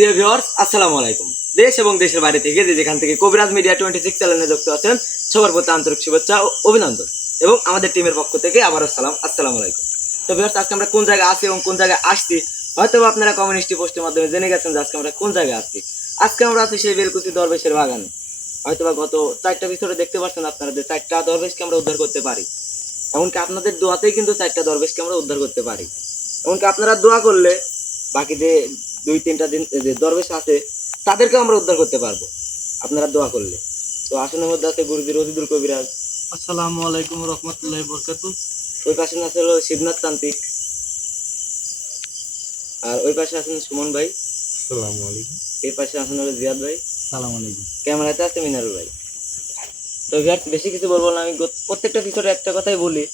প্রিয় ভিউয়ার্স, আসসালামু আলাইকুম। দেশ এবং দেশের বাইরে থেকে যেখান থেকে কবিরাজ মিডিয়া 26 চ্যানেলে যুক্ত আছেন সবার প্রতি আন্তরিক শুভেচ্ছা ও অভিনন্দন এবং আমাদের টিমের পক্ষ থেকে আবারও আসসালামু আলাইকুম। তো ভিউয়ার্স, আজকে আমরা কোন জায়গায় আছি এবং কোন জায়গায় আসছি হয়তো আপনারা কমিউনিটি পোস্টের মাধ্যমে জেনে গেছেন যে আজকে আমরা কোন জায়গায় আসছি। আজকে আমরা আছি সেই বেলকুচি দরবেশের বাগানে। হয়তোবা গত 4টা ভিতরে দেখতে পাচ্ছেন আপনারা যে 4টা দরবেশকে আমরা উদ্ধার করতে পারি। এমনকি আপনাদের দোয়াতেই কিন্তু 4টা দরবেশকে আমরা উদ্ধার করতে পারি। এমনকি আপনারা দোয়া করলে বাকি যে 2-3টা দিন যে দরবেশ আছে তাদেরকে আমরা উদ্ধার করতে পারবো আপনারা দোয়া করলে। তো আসনের মধ্যে আছে গুরুজি রজিদুল কবিরাজ। আসসালামু আলাইকুম রহমতুল্লাহি বরকাতুহু। ওই পাশে আছে হলো শিবনাথ তান্ত্রিক, আর ওই পাশে আছেন সুমন ভাই। আসসালামু আলাইকুম। এই পাশে আছেন হলো জিয়াদ ভাই। আসসালামু আলাইকুম। ক্যামেরাতে আছে মিনারুল ভাই। তো ভিউয়ার্স, বেশি কিছু বলবো না, আমি প্রত্যেকটা ভিতরে একটা কথাই বলি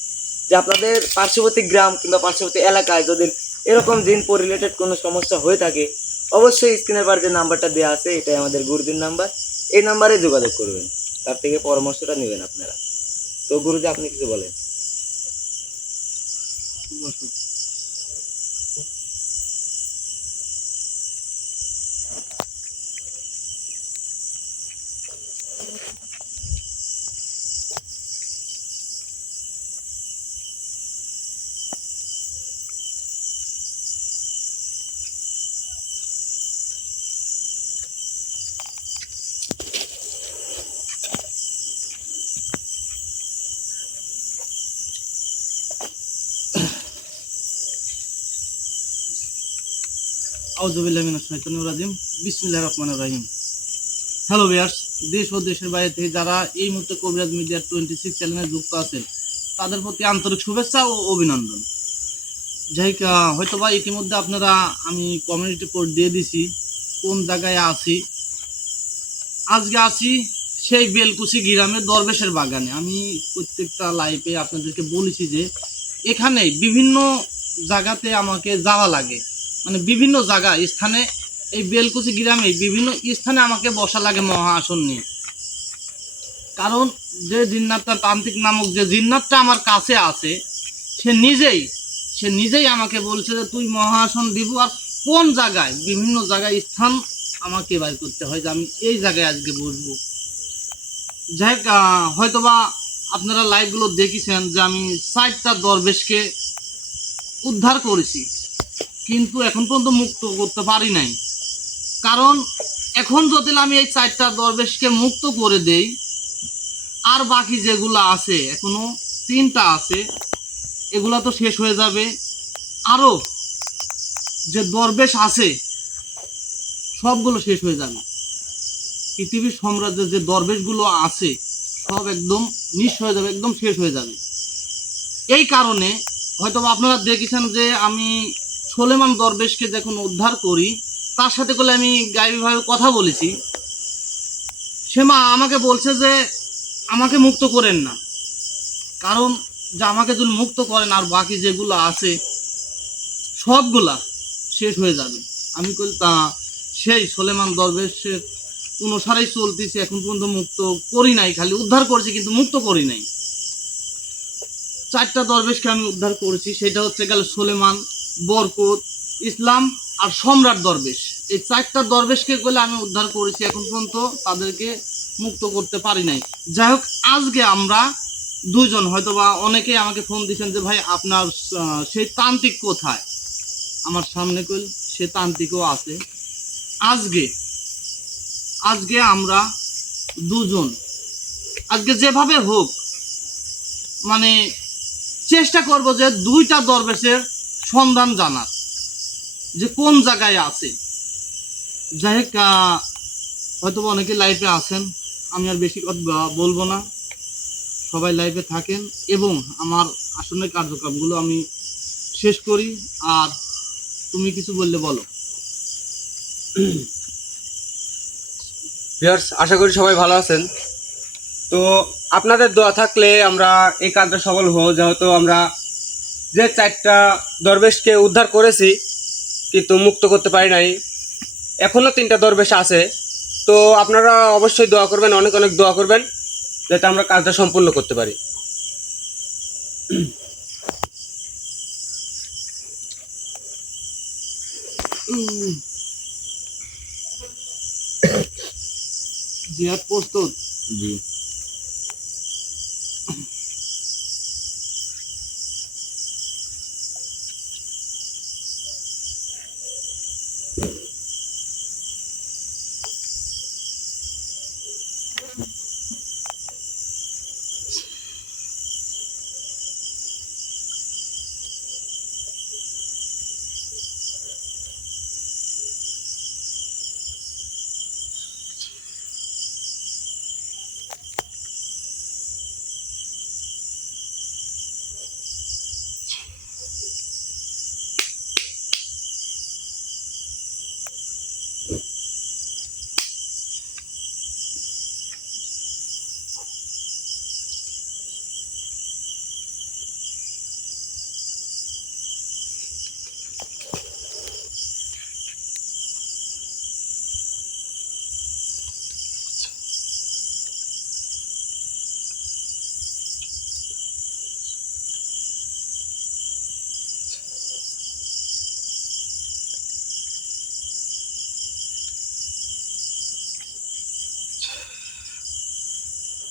যে আপনাদের পার্শ্ববর্তী গ্রাম কিংবা পার্শ্ববর্তী এলাকায় যদি এরকম জিন রিলেটেড কোনো সমস্যা হয়ে থাকে অবশ্যই স্ক্রিনের বার যে নাম্বারটা দেওয়া আছে এটাই আমাদের গুরুজির নাম্বার। এই নাম্বারে যোগাযোগ করবেন, তার থেকে পরামর্শটা নেবেন আপনারা। তো গুরুজি, আপনি কিছু বলেন। আউযু বিল্লাহি মিনাশ শাইতানির রাজিম। বিসমিল্লাহির রহমানির রহিম। হ্যালো ভিউয়ার্স, দেশ ও দেশের বাইরে থেকে যারা এই মুহূর্তে কবিরাজ মিডিয়া 26 চ্যানেলে যুক্ত আছেন তাদের প্রতি আন্তরিক শুভেচ্ছা ও অভিনন্দন। যাই হোক, হয়তোবা ইতিমধ্যে আপনারা আমি কমিউনিটি পোস্ট দিয়ে দিছি কোন জায়গায় আছি। আজকে আছি সেই বেলকুচি গ্রামের দরবেশের বাগানে। আমি প্রত্যেকটা লাইভে আপনাদেরকে বলেছি যে এখানে বিভিন্ন জায়গাতে আমাকে যাওয়া লাগে, মানে বিভিন্ন জায়গা স্থানে এই বেলকুচি গ্রামে বিভিন্ন স্থানে আমাকে বসা লাগে মহা আসন নিয়ে। কারণ যে জিন্নাতটা তান্ত্রিক নামক যে জিন্নাতটা আমার কাছে আছে সে নিজেই আমাকে বলছে যে তুই মহা আসন দিব, আর কোন জায়গায় বিভিন্ন জায়গায় স্থান আমাকে বাইর করতে হয় যে আমি এই জায়গায় আজকে বসবো। যাই হোক, হয়তোবা আপনারা লাইভগুলো দেখেছেন যে আমি 4টা দরবেশকে উদ্ধার করেছি, কিন্তু এখন পর্যন্ত মুক্ত করতে পারি নাই। কারণ এখন যদি আমি এই 4টা দরবেশকে মুক্ত করে দেই, আর বাকি যেগুলো আছে এখনো 3টা আছে, এগুলা তো শেষ হয়ে যাবে। আরও যে দরবেশ আছে সবগুলো শেষ হয়ে যাবে। পৃথিবীর সাম্রাজ্যের যে দরবেশগুলো আছে সব একদম নিঃস্ব হয়ে যাবে, একদম শেষ হয়ে যাবে। এই কারণে হয়তো আপনারা দেখেছেন যে আমি সোলেমান দরবেশকে যখন উদ্ধার করি তার সাথে করে আমি গাইবীভাবে কথা বলেছি। সে মা আমাকে বলছে যে আমাকে মুক্ত করেন না, কারণ যে আমাকে যদি মুক্ত করেন আর বাকি যেগুলো আছে সবগুলা শেষ হয়ে যাবে। আমি তা সেই সোলেমান দরবেশের অনুসারেই চলতেছি, এখন পর্যন্ত মুক্ত করি নাই, খালি উদ্ধার করেছি কিন্তু মুক্ত করি নাই। 4টা দরবেশকে আমি উদ্ধার করেছি, সেটা হচ্ছে গেল সোলেমান, বরকত, ইসলাম আর সম্রাট দরবেশ। এই 4টা দরবেশকে বলে আমি উদ্ধার করেছি, এখন পর্যন্ত তাদেরকে মুক্ত করতে পারি নাই। যাই হোক, আজকে আমরা দুজন, হয়তোবা অনেকেই আমাকে ফোন দিচ্ছেন যে ভাই আপনার সেই তান্ত্রিক কোথায়। আমার সামনে কইল সে তান্ত্রিকও আছে। আজকে আমরা দুজন আজকে যেভাবে হোক মানে চেষ্টা করব যে 2টা দরবেশের সন্ধান জানার, যে কোন জায়গায় আছে। যাই হোক, হয়তো অনেকে লাইভে আছেন, আমি আর বেশি কথা বলবো না। সবাই লাইভে থাকেন এবং আমার আসনের কার্যক্রমগুলো আমি শেষ করি। আর তুমি কিছু বললে বলো। ভিউয়ার্স, আশা করি সবাই ভালো আছেন। তো আপনাদের দোয়া থাকলে আমরা এই কাজটা সফল হব, যেহেতু আমরা যে 4টা দরবেশকে উদ্ধার করেছি কিন্তু মুক্ত করতে পারি নাই, এখনও 3টা দরবেশ আছে। তো আপনারা অবশ্যই দোয়া করবেন, অনেক অনেক দোয়া করবেন যাতে আমরা কাজটা সম্পূর্ণ করতে পারি। জিহাদ প্রস্তুত? জি।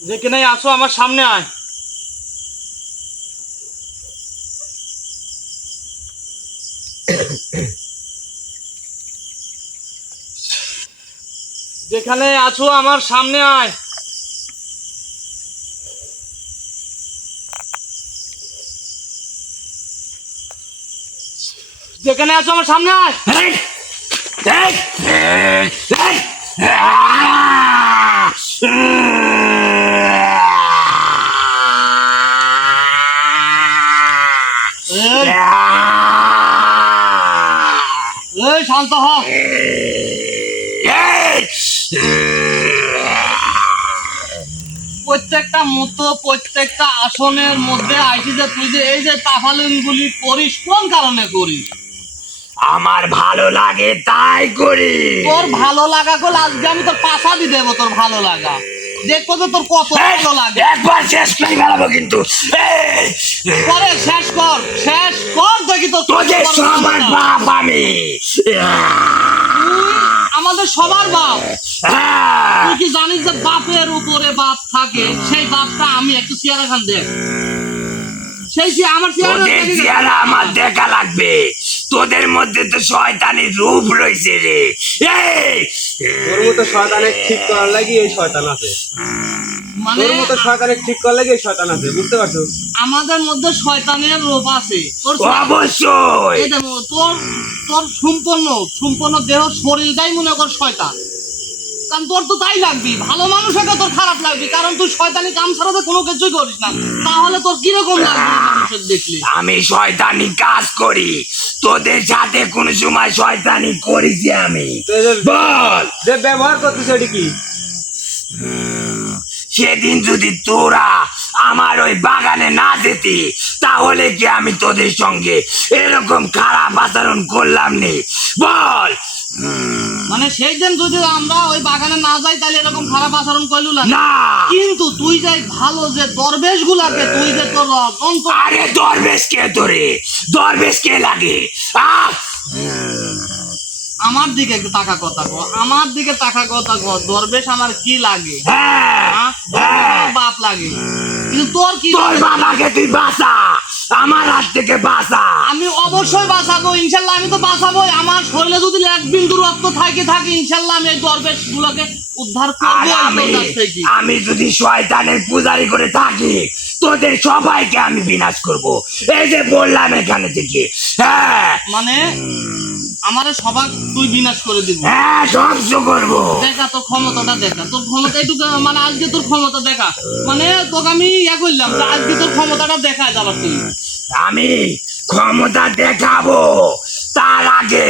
যেখানে আসো আমার সামনে আয়। যেখানে আছো আমার সামনে আয়। যেখানে আছো আমার সামনে আয়। এই শান্ত হ। প্রত্যেকটা মতো প্রত্যেকটা আসনের মধ্যে আইসি যে তুই যে এই যে তাফালিং গুলি করিস কোন কারণে করিস? আমার ভালো লাগে তাই করি। তোর ভালো লাগা কল আজকে আমি তোর পাশা দিয়ে দেবো। তোর ভালো লাগা দেখবো যে তোর কত ভালো লাগে। একবার শেষ করে ফেলাবো কিন্তু। পরে শেষ কর দেখি তো তোদের সবার বাপ আমি। আমাদের সবার বাপ। তুই কি জানিস যে বাপের উপরে বাপ থাকে? সেই বাপটা আমি একটু চেয়ারা খান দেখ। সেই যে আমার তোদের চেহারা আমার দেখা লাগবে। তোদের মধ্যে তো শয়তানের রূপ রয়েছে রে। তোর মতো শয়তানের ঠিক করার লাগি এই শয়তান আছে। মানে তোর মতো শয়তানের ঠিক করার লাগি এই শয়তান আছে, বুঝতে পারছো? আমাদের মধ্যে শয়তানের রূপ আছে। তোর অবশ্যই এই দেখো, তোর সম্পূর্ণ দেহ শরীরটাই মনে কর শয়তান। কারণ তোর তো তাই লাগবি, ভালো মানুষ একটা তোর খারাপ লাগবি, কারণ তুই শয়তানি কাম ছাড়া তো কোনো কিছুই করিস না। তাহলে তোর কিরকম লাগবে মানুষের দেখলে? আমি শয়তানি কাজ করি, তোদের সাথে কোন সময় শয়তানি করেছি আমি? বল। যে ব্যবহার করতেছে ওটি কি? সেদিন যদি তোরা আমার ওই বাগানে না যেতি তাহলে কি আমি তোদের সঙ্গে এরকম খারাপ আচরণ করলাম নি? বল। মানে সেই দিন যদি আমরা ওই বাগানে না যাই তাহলে এরকম খারাপ আচরণ করলু না। না। কিন্তু তুই যাই ভালো যে দরবেশ গুলাকে তুই যে তোর অন্তর। আরে দরবেশ কে তোরে? দরবেশ কে লাগে? আমার দিকে একটু টাকা কথা কো, আমার দিকে টাকা কথা কো। দরবেশ আমার কি লাগে? হ্যাঁ, আমার বাপ লাগে। কিন্তু তোর কি? তোর বাবাকে তুই বাঁচা, আমার হাত থেকে বাঁচা। আমি অবশ্যই বাঁচাবো, ইনশাল্লাহ আমি তো বাঁচাবোই। আমার শরীরে যদি এক বিন্দু রক্ত থাকে ইনশাল্লাহ আমি এই দরবেশ গুলোকে উদ্ধার আর করবো। আমি যদি শয়তানের পূজারি করে থাকি তোদের সবাইকে আমি বিনাশ করব। এই যে বললাম এখানে থেকে। হ্যাঁ মানে আমারে সবাই তুই বিনাশ করে দিবি? হ্যাঁ, ধ্বংস করবো। দেখা তোর ক্ষমতাটা দেখা, তোর ক্ষমতা এইটুকু। মানে আজকে তোর ক্ষমতা দেখা, মানে তোকে আমি ইয়া করলাম যে আজকে তোর ক্ষমতাটা দেখায় যাবার। তুই আমি ক্ষমতা দেখাবো, তার আগে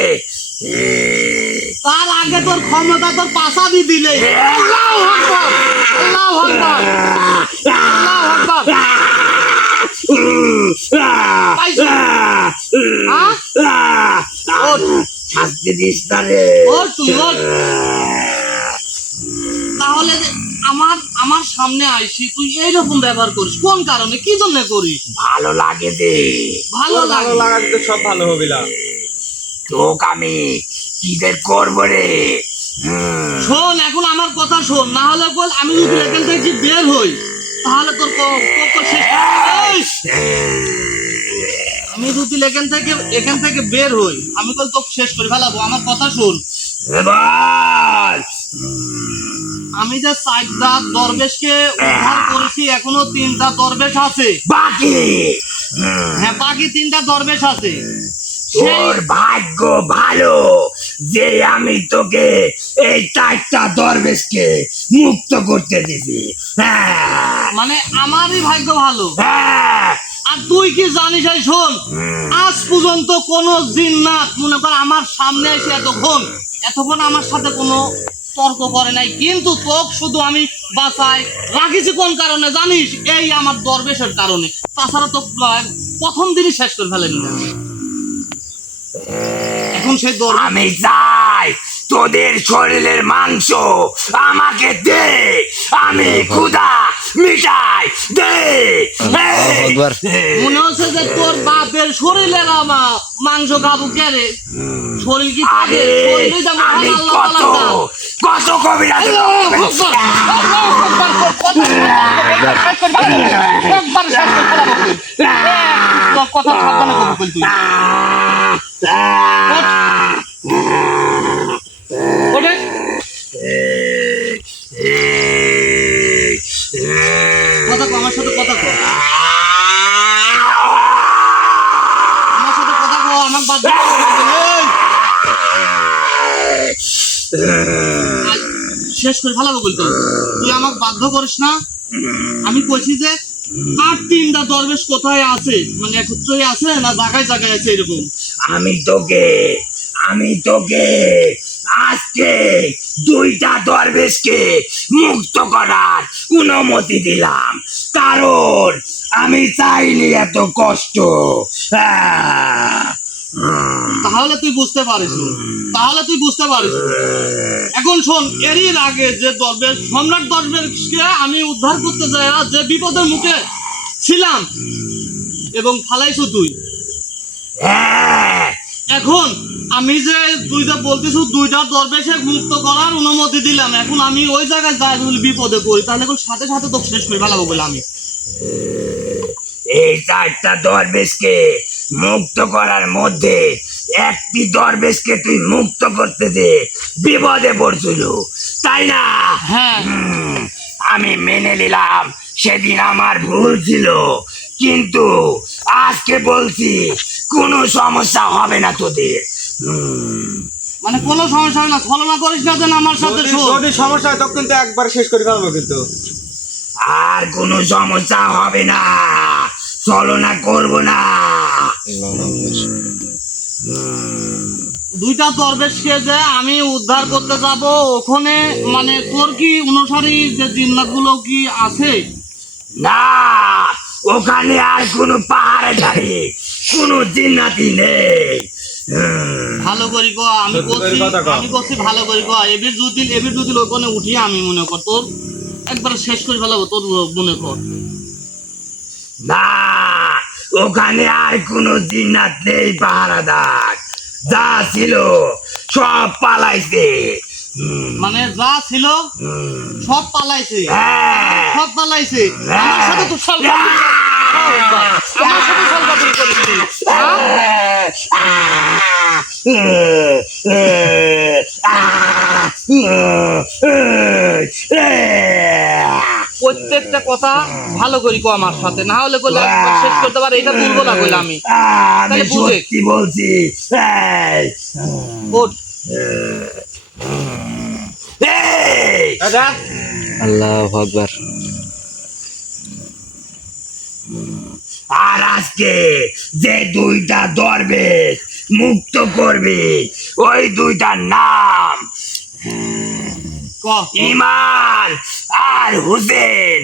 তোর ক্ষমতা তোর পাশাবি দিলে। আল্লাহু আকবার, আল্লাহু আকবার, আল্লাহু আকবার। শাস্তি দিস না রে। তুই তাহলে আমার সামনে আইসি তুই এইরকম ব্যবহার করিস কোন কারণে? কি জন্য করিস? ভালো লাগে দে। ভালো ভালো লাগে লাগাতে তো সব ভালো হবে না। তোকে আমি কি যে করবো রে, শোন, এখন আমার কথা শোন, না হলে বল আমি যদি এখান থেকে বের হই তাহলে তোর পক্ষ শেষ। আমি যদি এখান থেকে বের হই আমি তো তোকে শেষ করে ফেলাবো। আমার কথা শোন, বল। আমি যে 4টা দরবেশকে উদ্ধার করেছি, এখনো 3টা দরবেশ আছে বাকি হ্যাঁ, বাকি 3টা দরবেশ আছে। তোর ভাগ্য ভালো যে আমি তোকে এই 4টা দরবেশকে মুক্ত করতে দিছি। হ্যাঁ মানে আমারই ভাগ্য ভালো। হ্যাঁ আর তুই কি জানিস, এই শোন, আজ পর্যন্ত কোন জিন্নাত মনে কর আমার সামনে এসে এতক্ষণ আমার সাথে কোনো তর্ক করে নাই, কিন্তু তোকে শুধু আমি বাঁচাই রাখিছি কোন কারণে জানিস? এই আমার দরবেশের কারণে। তাছাড়া তো প্রথম দিনই শেষ করে ফেলেনি। এখন সেই দরবেশ আমি চাই তোদের শরীরের মাংস আমাকে দে, আমি ক্ষুধা মিটাই দে। মনে হচ্ছে যে তোর বাপের শরীরের আমার মাংস খাবো কেরে? শরীর কি আরে পাবে? শরীরই যেমন আমি আল্লাহ কত তাআলা দান। কত কবিরাজ কথা সাবধানে কবি বল তুই। ওঠে। কথা কো, আমার সাথে কথা কো, আমার সাথে কথা কো, আমার বাদ দে। আজ শেষ করে ফেলাবো বলতো, তুই আমাকে বাধ্য করিস না। আমি কইছি যে আর 3টা দরবেশ কোথায় আছে, মানে একত্রই আছে না জায়গায় জায়গায় আছে এরকম? আমি তোকে আজকে 2টা দরবেশকে মুক্ত করার অনুমতি দিলাম, কারণ আমি চাইনি এত কষ্ট। তাহলে তুই বুঝতে পারিস, এখন শোন, এরই আগে যে দরবেশ সম্রাট দরবেশকে আমি উদ্ধার করতে যাই যে বিপদের মুখে ছিলাম এবং ফালাইছো তুই। হ্যাঁ এখন আমি যে তুই যে বলতেছ 2টা দরবেশে মুক্ত করার অনুমতি দিলাম, এখন আমি ওই জায়গায় যাই যদি বিপদে পড়ি তাহলে এখন সাথে সাথে তো শেষ করে ফেলাবো বলে আমি। এই 4টা দরবেশকে মুক্ত করার মধ্যে একটি দরবেশকে তুই মুক্ত করতে যে বিপদে পড়ছিল, তাই না? হ্যাঁ আমি মেনে নিলাম সেদিন আমার ভুল ছিল, কিন্তু আজকে বলছি কোনো সমস্যা হবে না তোদের। মানে কোনো সমস্যা হয় না, ছলনা করিস না যেন আমার সাথে। শোন, যদি সমস্যা হয় তখন কিন্তু একবার শেষ করে ফেলবো কিন্তু। আর কোনো সমস্যা হবে না, ছলনা করব না। 2টা দরবেশকে যে আমি উদ্ধার করতে যাব ওখানে, মানে তোর কি অনুসারী যে জিন্নাতগুলো কি আছে? না, ওখানে আর কোনো পাহাড়ে কোনো জিন্নাতি নেই। ভালো করি গো, আমি করছি ভালো করি গো। এবির যদি ওখানে উঠি আমি মনে কর তোর একবার শেষ করে ফেলাবো তোর মনে কর। না, ওখানে আর কোনো জিন্নাত নেই পাহারাদার, যা ছিল সব পালাইছে। মানে যা ছিল সব পালাইছে, হ্যাঁ। সব পালাইছে। আমার সাথে তো সলবাতি করেছিস। প্রত্যেকটা কথা ভালো করি কো আমার সাথে, না হলে বলে শেষ করতে পারে এটা তুলবো না বলে আমি। আমি সত্যি বলছি। ওঠ। আল্লাহু আকবার। আর আজকে যে 2টা দরবেশ মুক্ত করবে ওই 2টার নাম ইমান আর হুসেন।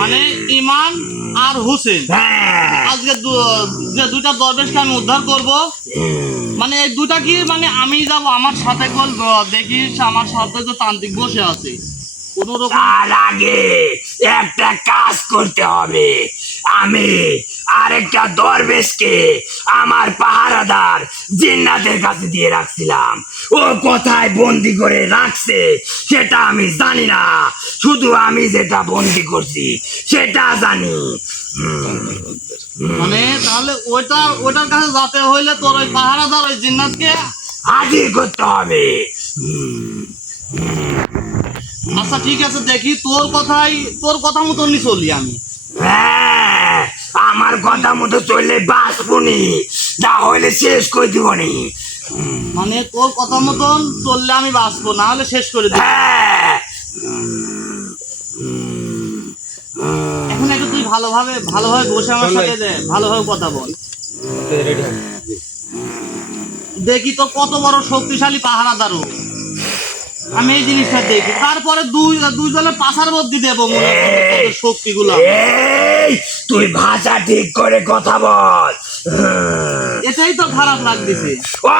মানে ইমান আর হুসেন আজকে যে 2টা দরবেশকে আমি উদ্ধার করব, মানে এই 2টা কি মানে আমি যাব আমার সাথে কল দেখিস আমার সাথে যে তান্ত্রিক বসে আছে কোন রকম। তার আগে একটা কাজ করতে হবে। আমি আরেকটা দরবেশকে আমার পাহারাদার জিন্নাতের কাছে দিয়ে রাখছিলাম। ও কোথায় বন্দি করে রাখছে সেটা আমি জানি না, শুধু আমি যেটা বন্দি করছি সেটা জানি। মানে তাহলে ওটার কাছে যেতে হইলে তোর ওই পাহারাদার ওই জিন্নাতকে হাজির করতে হবে। আচ্ছা ঠিক আছে, দেখি তোর কথা মতনই চলি আমি। হ্যাঁ, আমার কথা মতো চললে বাঁচবনি, না হইলে শেষ করে দিবনি। মানে তোর কথা মতন চললে আমি বাঁচবো, না হলে শেষ করে দেব। হ্যাঁ, এখন একটু তুই ভালোভাবে বসে আমার সাথে ভালোভাবে কথা বল। দেখি তো কত বড় শক্তিশালী পাহারাদারও, আমি এই জিনিসটা দেখি। তারপরে দুইজনের পাশার মধ্যে দেবো মনে হয় শক্তিগুলো। এই তুই ভাষা ঠিক করে কথা বল। এটাই তো খারাপ লাগতেছে।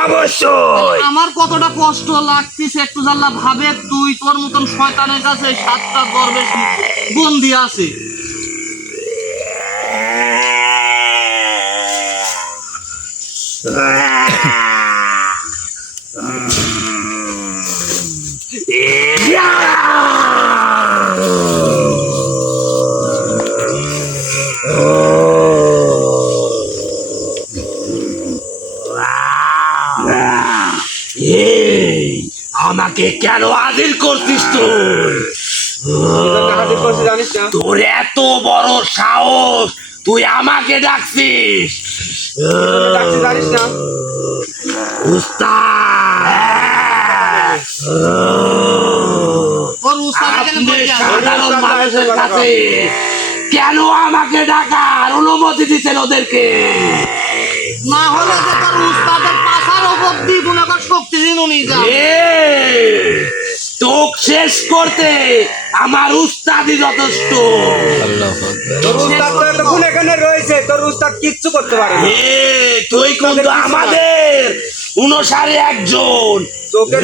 অবশ্যই আমার কতটা কষ্ট লাগতেছে একটু জানলা ভাবে, তুই তোর মতন শয়তানের কাছে 7টা দরবেশ বন্দি আছে। এই আমাকে কেন হাজির করছিস তুই? হাজির করছি জানিস না? তোর এত বড় সাহস, তুই আমাকে ডাকছিস? ডাকছি জানিস না? উস্তাদ, তোর উস্তাদ কেন আপনি বলতে আসে? সাধারণ মানুষের কাছে কেন আমাকে ডাকার অনুমতি দিচ্ছেন ওদেরকে? না হলে যে তোর উস্তাদের পাশার ওপর দিয়ে মনে কর শক্তি দিন উনি যা। তোক শেষ করতে আমার উস্তাদই যথেষ্ট। তোর উস্তাদ তো এতক্ষণ এখানে রয়েছে, তোর উস্তাদ কিচ্ছু করতে পারে না। তুই কিন্তু আমাদের অনুসারী একজন। তোকে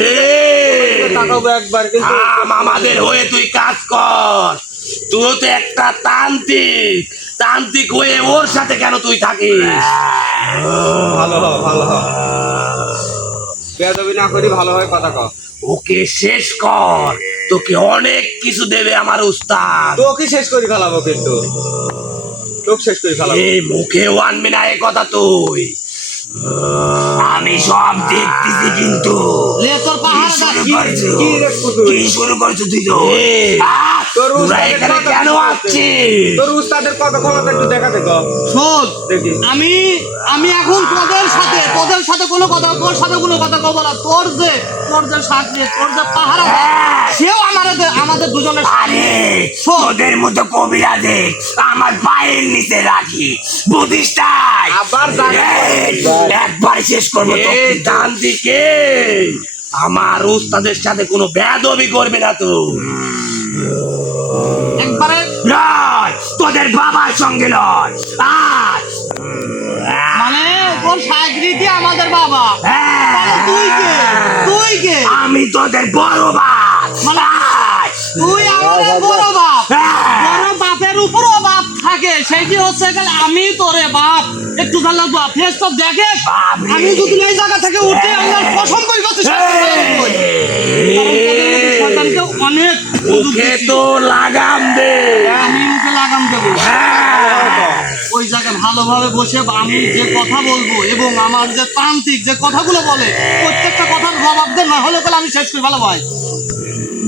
তাকাবো একবার, কিন্তু আমাদের হয়ে তুই কাজ কর। তুই তো একটা তান্ত্রিক হয়ে ওর সাথে কেন তুই থাকিস? ভালো হ বেয়াদবি না করি, ভালোভাবে কথা কর। ওকে শেষ কর, তোকে অনেক কিছু দেবে আমার উস্তাদ। তোকে শেষ করে ফেলাবো, কিন্তু তোকে শেষ করে ফেলাবো। এই মুখেও আনবি না এ কথা তুই। আমি সব দেখতেছি, কিন্তু লে তোর পাহারাদার কি শুরু করছো তুই তো? তোরা এখানে কেন আসছিস? তোর উস্তাদের কত ক্ষমতা একটু দেখা দেখো। শোন, দেখি আমি এখন তোদের সাথে কোনো কথা, তোর সাথে কোনো কথা কব না। তোর যে সাথে তোর যে পাহারা, সেও আমাদের দুজনের আরে তোদের মতো কবিরাজে আমার পায়ের নিচে রাখি বুঝিস তাই? আবার একবার শেষ করবো তো। ডান দিকে আমার উস্তাদের সাথে কোনো বেয়াদবি করবে না তো। একবারে নয়, তোদের বাবার সঙ্গে নয়। আর মানে তোর সাগরিতি আমাদের বাবা। হ্যাঁ। তাহলে তুই কে? আমি তোদের বড় বাপ। মানে তুই আমাদের বড় বাপ। হ্যাঁ। বড় বাপের উপরও বাপ থাকে, সেইটি হচ্ছে গেলে আমি তোরে বাপ। একটু জানলাম বাপ ফেস তো দেখে, বাপরে। আমি যদি এই জায়গা থেকে উঠে আমার পছন্দ করি করতে অনেক মুখে তো লাগাম দে। আমি মুখে লাগাম দেবো। ওই জায়গায় ভালোভাবে বসে আমি যে কথা বলবো এবং আমার যে তান্ত্রিক যে কথাগুলো বলে প্রত্যেকটা কথার জবাব দে, না হলে তাহলে আমি শেষ করে ভালো ভাই,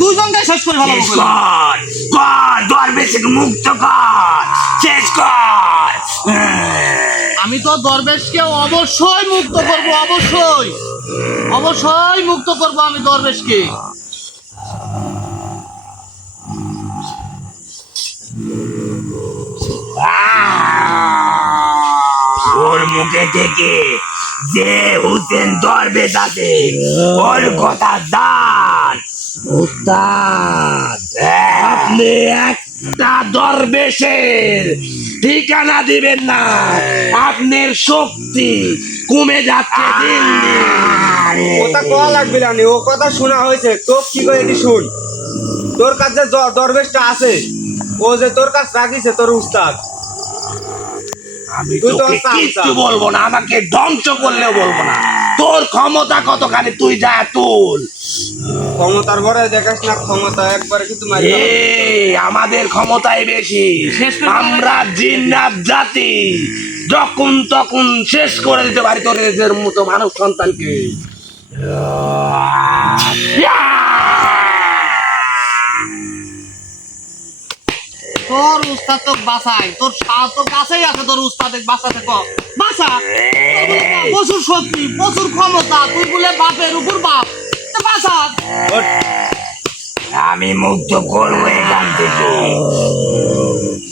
দুইজনকে শেষ করে ভালো শেষ কর, দরবেশকে মুক্ত কর, শেষ কর। আমি তো দরবেশকে অবশ্যই মুক্ত করব, অবশ্যই মুক্ত করব আমি দরবেশকে। ওর মুখে থেকে যে হুসেন দরবেশ আছে ওর কথা দান। উস্তাদ, আপনি একটা দরবেশের ঠিকানা দিবেন না, আপনার শক্তি কমে যাচ্ছে দিন দিন। ওটা কয়া লাগবে না, ও কথা শোনা হয়েছে। তো কি করে এটি শুন, তোর কাছে দরবেশটা আছে, ও যে তোর কাছে রাখিছে তোর উস্তাদ, আমি তুই তো তোকে চামচা। কিচ্ছু বলবো না, আমাকে ধ্বংস করলেও বলবো না। তোর ক্ষমতা কতখানি তুই যা তুল। ক্ষমতার ঘরে দেখাস না, ক্ষমতা একবারে কিন্তু মারি এ আমাদের ক্ষমতাই বেশি। আমরা জিন্নাত জাতি, যখন তখন শেষ করে দিতে পারি তোর এদের মতো মানব সন্তানকে। তোর উস্তাদ তো বাসায়, তোর তোর কাছেই আছে, তোর উস্তাদ বাসাতে বাসা। প্রচুর শক্তি, প্রচুর ক্ষমতা, তুই বলে বাপের উপর বাপ, তো বাসা। আমি মুক্ত করবো এখান থেকে।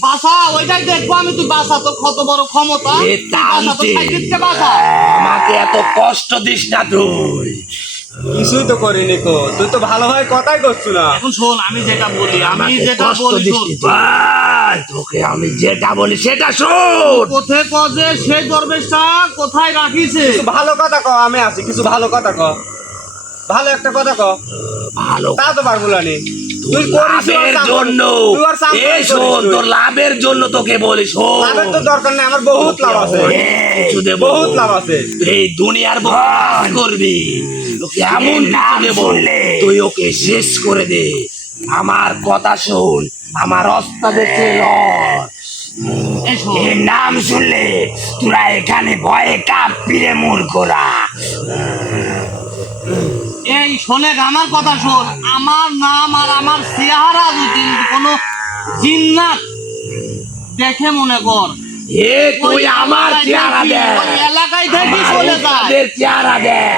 বাসা, ওইটাই দেখবো আমি, তুই বাসা, তোর কত বড় ক্ষমতা। এ তুই বাসা, তোর তান্ত্রিক। সাইকেলকে বাসা। আমাকে এত কষ্ট দিস না তুই। কিছুই তো করিনি তো, তুই তো ভালোভাবে কথাই করছো না। এখন শোন, আমি যেটা বলি, আমি আমাকে যেটা কষ্ট বলি দিস শোন। নি তুই। ভাই, তোকে আমি যেটা বলি সেটা শোন। কোথায় কজে সেই দরবেশটা কোথায় রাখিছে? কিছু ভালো কথা ক, আমি আছি, কিছু ভালো কথা ক, ভালো একটা কথা ক। ভালো তা তো পারবো না নি। তুই তোর করিস ওর লাভের চাকরি, জন্য। তুই ওর চাকরি এই করিস শোন, তুই। তোর লাভের জন্য তোকে বলি শোন। লাভের তো দরকার নেই, আমার বহুত লাভ আছে, কিছু দেবো, বহুত লাভ আছে। এই দুনিয়ার বস করবি, তোকে এমন কিছু দেবো তুই ওকে শেষ করে দে। আমার কথা শোন, আমার ওস্তাদের চেয়ে লড়। এই শোন, এর নাম শুনলে তোরা এখানে ভয়ে কাঁপবি রে মূর্খরা। এই শোনে, আমার কথা শোন। আমার নাম আর আমার চেহারা যদি কোনো জিন্নাত দেখে মনে কর, এ তুই ওই আমার এলাকায় চেহারা দেখি, দেখ, ওই এলাকায় দেখি আমার চলে যায়। ওস্তাদের চেহারা দেখ।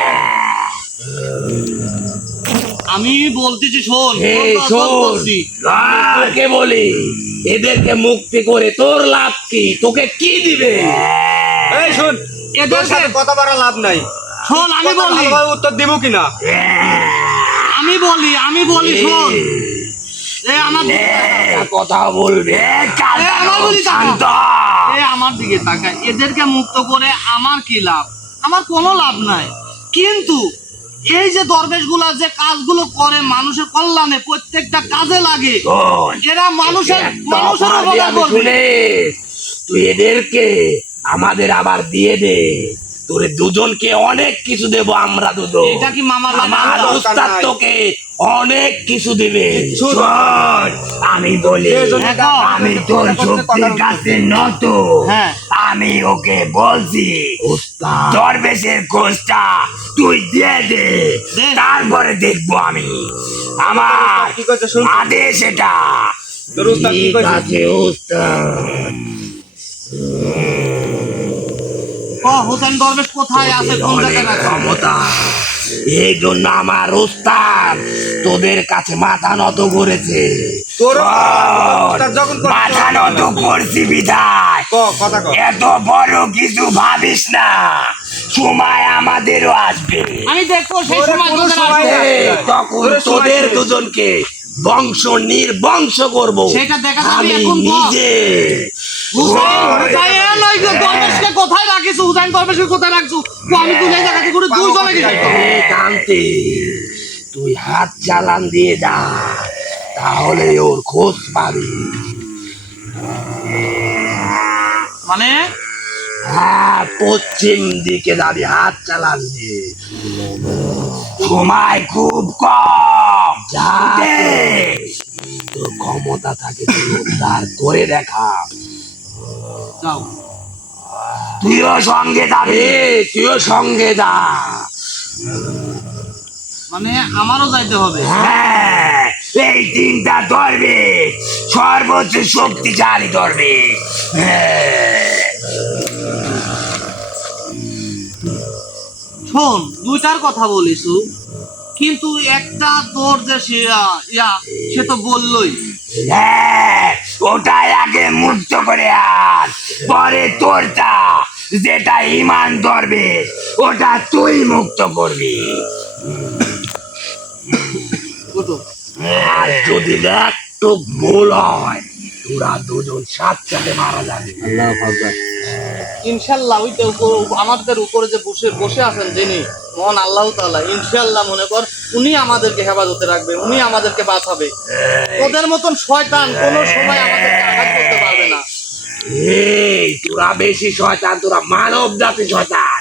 আমি বলতেছি শোন, এই তোর শোন, বলছি। তোকে বলি, এদেরকে মুক্তি করে তোর লাভ কি? তোকে কি দিবে? এই শোন, এদের তোর সাথে কথা বলা লাভ নাই। শোন, আমি কথা বলি, ভালোভাবে উত্তর দিব কিনা? আমি বলি শোন। এ আমার দিকে একটা কথা বলবে আমার বলি তাকা। শান্ত। এ আমার দিকে তাকায়। এদেরকে মুক্ত করে আমার কি লাভ? আমার কোনো লাভ নাই। কিন্তু এই যে দরবেশগুলা যে কাজগুলো করে মানুষের কল্যাণে, প্রত্যেকটা কাজে লাগে। শোন, এরা মানুষের একটা উপকার অফার দিয়ে আমি করবে। শুনে, তুই এদেরকে আমাদের আবার দিয়ে দে। তোরে দুজনকে অনেক কিছু দেব আমরা দুজন। এটা কি মামার বাড়ি? আমার দরকার উস্তাদ নাই। তোকে অনেক কিছু দিবে। কিচ্ছু শোন, আমি বলি, যে জন্য দেখো, আমি তোর শক্তির কাছে নত। হ্যাঁ। আমি ওকে বলছি দরবেশের খোঁজটা তুই দিয়ে দে, দে। তারপরে দেখবো আমি। আমার কি করছে শুন। আদেশ এটা। তোর উস্তাদ কি ঠিক কইছে? আছে উস্তাদ। ও হোসেন দরবেশ কোথায় আছে, কোন অনেক জায়গায় আছে? ক্ষমতা, এই জন্য আমার উস্তাদ তোদের কাছে মাথা নত করেছে। তোর শোন, উস্তাদ যখন করছে, মাথা নত করছি বিধায় ক, কথা ক। এত বড় কিছু ভাবিস না, সময় আমাদেরও আসবে। আমি দেখবো সেই ওরে সময় কোনো তোদের সময় আসবে। নাই। তখন তোরে সময় তোদের শেষ। দুজনকে বংশ নির্বংশ করব সেটা দেখা যাবে আমি এখন তো। নিজে। হুসাইন ওই যে দরবেশকে কোথায় রাখিস? হুসাইন দরবেশকে কোথায় রাখছো? আমি তুলে জায়গাতে করে দুই চলে গেছি। এ কান্তি, তুই হাত চালান দিয়ে যা, তাহলে ওর খোঁজ পাবি। মানে হ্যাঁ, পশ্চিম দিকে যাবি, হাত চালান দিয়ে। সময় খুব কম, যাতে তোর ক্ষমতা থাকে তুই উদ্ধার করে দেখা। যাও, তুইও সঙ্গে যাবি, তুইও সঙ্গে যা। মানে আমারও যাইতে হবে। হ্যাঁ, এই তিনটা ধরবে সর্বোচ্চ শক্তিশালী ধরবে। শোন, দুইটার কথা বলিস, কিন্তু একটা তোর যে সে তো বললই। হ্যাঁ, ওটাই আগে মুক্ত করে আন, পরে তোরটা যেটা ইমান ধরবে ওটা তুই মুক্ত করবি। ওটো আর যদি একটু ভুল হয় তোরা দুজন সাথে মারা যাবে। ইনশাল্লাহ ওই তো আমাদের উপরে যে বসে বসে আছেন যিনি মহান আল্লাহ তাআলা, ইনশাল্লাহ মনে কর উনি আমাদেরকে হেফাজতে রাখবে, উনি আমাদেরকে বাঁচাবে। ওদের মতন শয়তান কোনো সময় আমাদেরকে আঘাত করতে পারবে না। এই তোরা বেশি শয়তান, তোরা মানব জাতি শয়তান,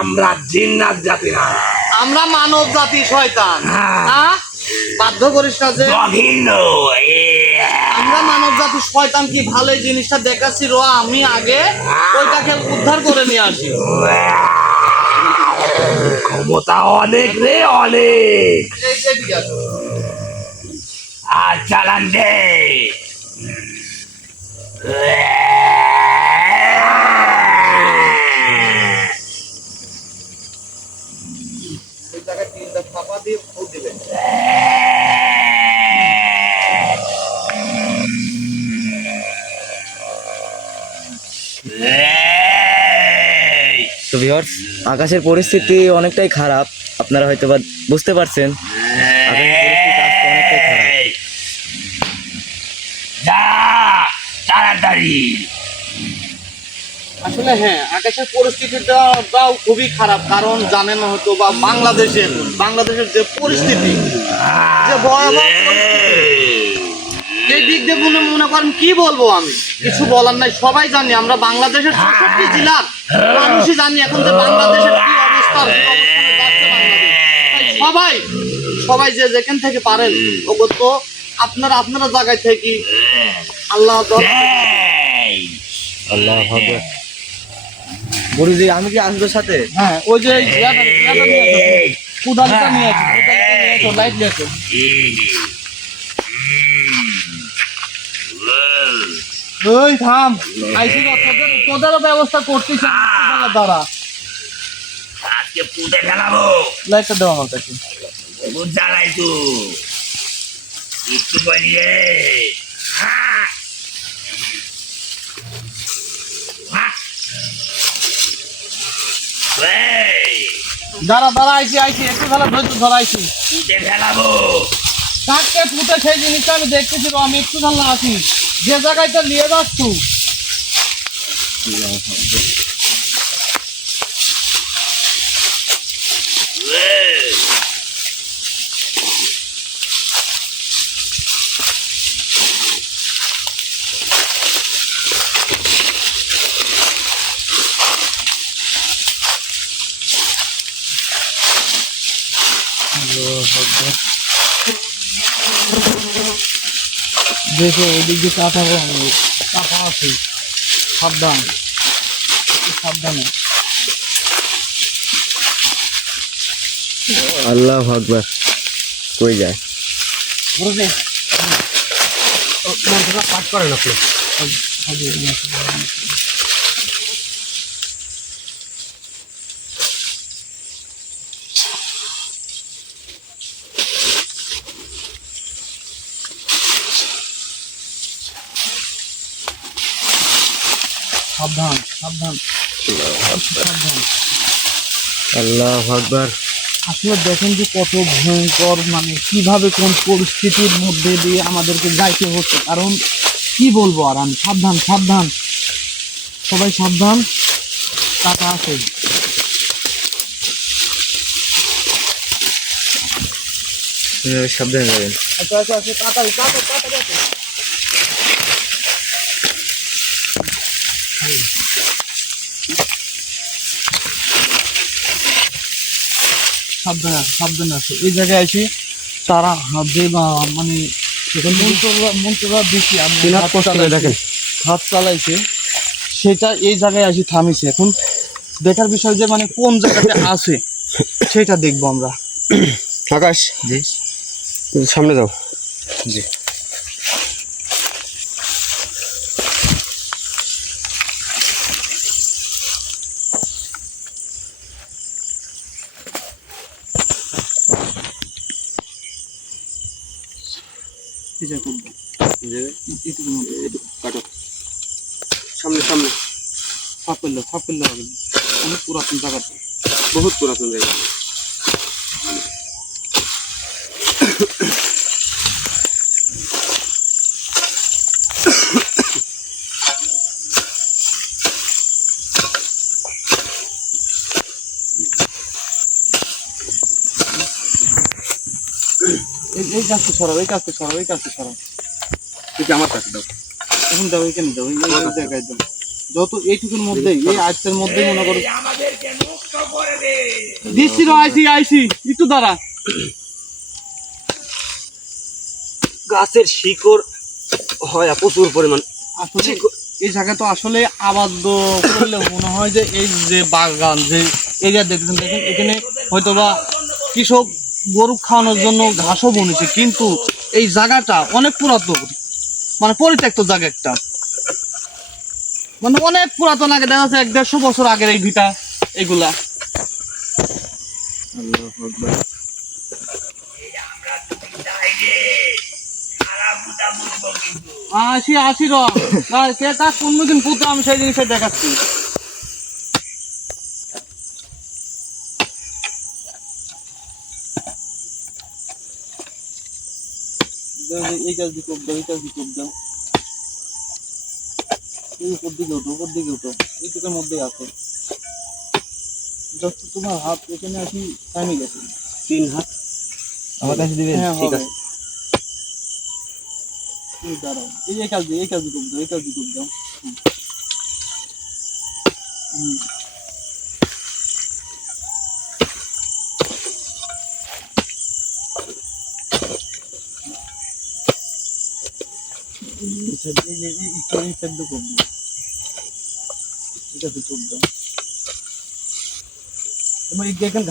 আমরা জিন্নাত জাতি না। আমরা মানব জাতি শয়তান। হ্যাঁ। হ্যাঁ? বাধ্য করিস না যে জঘন্য, আমরা মানব জাতি শয়তান। কি ভালো এই জিনিসটা দেখাচ্ছি র, আমি আগে ওইটাকে উদ্ধার করে নিয়ে আসি। ক্ষমতা অনেক রে, অনেক। এদিকে আসো। আর চালান দে। ওই জায়গায় তিনটা ফাঁপা দিয়ে ফুট দিবেন। তো ভিউয়ার্স, আকাশের পরিস্থিতি অনেকটাই খারাপ, আপনারা হয়তো বা বুঝতে পারছেন। আকাশের পরিস্থিতি আজকে অনেকটাই খারাপ। যা তাড়াতাড়ি। আসলে হ্যাঁ, আকাশের পরিস্থিতিটাও খুবই খারাপ। কারণ জানেন হয়তো বা বাংলাদেশের যে পরিস্থিতি, যে ভয়াবহ এই দিক দিয়ে মনে করেন কি বলবো, আমি কিছু বলার নাই। সবাই জানি, আমরা বাংলাদেশের ৬৬ জেলার মানুষই জানি এখন যে বাংলাদেশের কি অবস্থা, কি অবস্থানে যাচ্ছে বাংলাদেশ। তাই সবাই যে যেখান থেকে পারেন অগত্য আপনারা জায়গায় থেকে আল্লাহ আল্লাহ হবে। গুরুজি, আমি কি আসবো সাথে? হ্যাঁ, ওই যে কুদালটা নিয়ে আসো, লাইট নিয়ে আসো। ওই থাম, আইসি তোদেরও ব্যবস্থা করতেছি দ্বারা। আজকে পুঁতে ফেলাবো। লাইটটা দেওয়া আমার কাছে। বহুত জ্বালাই তো একটু করি রে। হ্যাঁ। হ্যাঁ। এই, দাঁড়া আইসি একটু খেলা ধৈর্য ধরাইছি। পুঁতে ফেলাবো। কাককে পুঁতে সেই জিনিসটা আমি দেখতেছি, আমি একটু ধারণা আছি যে জায়গাটা নিয়ে যাচ্ছ। এই, দেখো ওইদিক দিয়ে কাঁথা আছে, সাবধানে। আল্লাহ আকবার। কই যায়? বুঝলি পাঠ করেন আপনি। সাবধান। আল্লাহ আকবার। আসলে দেখেন যে কত ভয়ঙ্কর, মানে কিভাবে কোন পরিস্থিতির মধ্যে দিয়ে আমাদেরকে যাইতে হচ্ছে। কারণ কি বলবো আর আমি, সাবধান সবাই সাবধান। টাকা আছে। সাবধানে যাবেন। আচ্ছা তাড়াতাড়ি সাবধানে আছে। এই জায়গায় আছি তারা যে মানে মন্ত্ররা বেশি হাত চালাইছে, সেটা এই জায়গায় আসি থামিছে। এখন দেখার বিষয় যে মানে কোন জায়গাতে আছে সেটা দেখবো আমরা। আকাশ, জি সামনে যাও। জি। কাটো সামনে সাপ করলে হবে। অনেক পুরাতন জায়গাটা, বহুত পুরাতন জায়গা। এই কাজটা সরাও। তুই আমার কাছে দাও। এখন দাও এখানে দাও এই জায়গায় দাও যত এইটুকুর মধ্যেই এই আয়তের মধ্যেই মনে করো আমাদেরকে মুক্ত করে দে। দিচ্ছি রে, আইসি একটু দাঁড়া। গাছের শিকড় হয় প্রচুর পরিমাণ। আসলে এই জায়গা তো আসলে আবদ্ধ করলে মনে হয় যে এই যে বাগান যে এরিয়া দেখছেন দেখেন এখানে হয়তোবা কৃষক গরু খাওয়ানোর জন্য ঘাসও বনেছে, কিন্তু এই জায়গাটা অনেক পুরাতন, মানে পরিত্যক্ত জায়গা একটা, মানে অনেক পুরাতন আগে দেখা যাচ্ছে 100-150 বছর আগের এই ভিটা এগুলা। আসি কে কাজ কোনদিন পুত্র আমি সেই জিনিসটা দেখাচ্ছি। এই কাজ দিকে দাও, এই কাজ দিকে দাও, এই উপর দিকে উঠো এইটুকুর মধ্যেই আছে। যত তোমার হাত এখানে আসি থামে গেছে 3 হাত আমার কাছে দিবেন? হ্যাঁ ঠিক হবে। আছে। এই দাঁড়াও, এই কাজ দিকে দাও, এই কাজ দিকে দাও। হুম।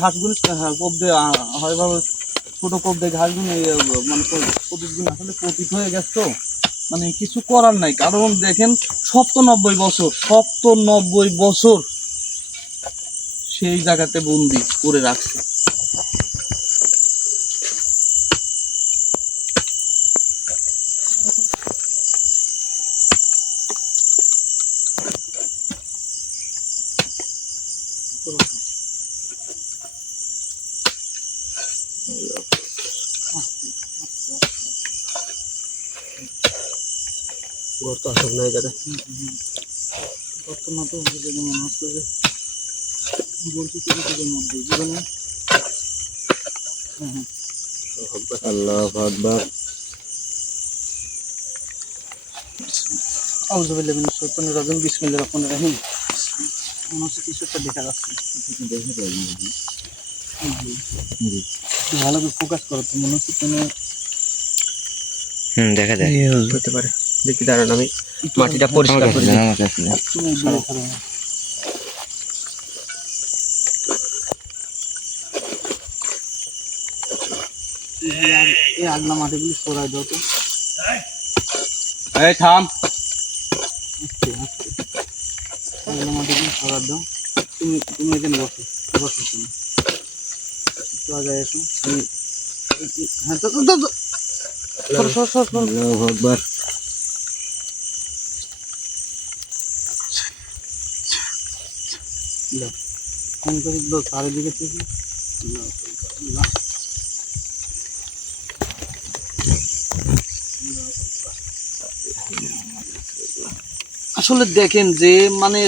ঘাসগুলো কোপ দিয়ে হয় ভাবে ছোট কোপ দিয়ে ঘাসগুলো মানে প্রতিদিন আসলে পতিত হয়ে গেছে তো, মানে কিছু করার নাই। কারণ দেখেন 97 বছর সেই জায়গাতে বন্দি করে রাখছে। ঘর তো আসল না এই জায়গায়। বর্তমান তো মনে হচ্ছে যে বলছি কিছুর মধ্যে জীবনে। হ্যাঁ আল্লাহু আকবার। আউযুবিল্লাহি মিনাশ শাইতানির রাজিম, বিসমিল্লাহির রহমানির রহিম। মনে হচ্ছে কিছু একটা দেখা যাচ্ছে। ভালো করে ফোকাস করো তো, মনে হচ্ছে তুমি দেখা যায় হতে পারে। দেখি দাঁড়ান আমি মাটিটা পরিষ্কার করে দিই। তুমি দূরে থাকো। এই আগলা মাটিগুলি সরাই দাও তো। এই থাম। আগলা মাটিগুলি সরাই দাও। তুমি এখানে বসো তুমি একটু আগে এসো। হ্যাঁ তো সর। আল্লাহু আকবার। ফোন করে দাও চারিদিকে থেকে। আসলে দেখেন যে মানে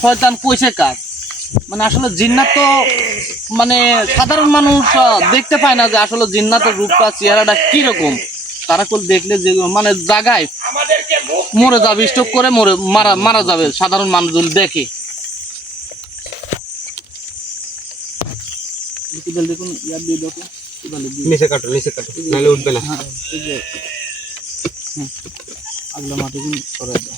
শয়তান কইছে কাজ, মানে আসলে জিন্নাত তো মানে সাধারণ মানুষ দেখতে পায় না যে আসলে জিন্নাতের রূপটা চেহারাটা কিরকম। তারা কোল দেখলে যে মানে জাগায় মরে যাবে, স্টক করে মারা যাবে সাধারণ মানুষ যদি দেখে। দেখুন ইয়ার দিয়ে দেখো নিচে কাটো নাহলে উঠবে না। আগলা মাটি সরাই দাও।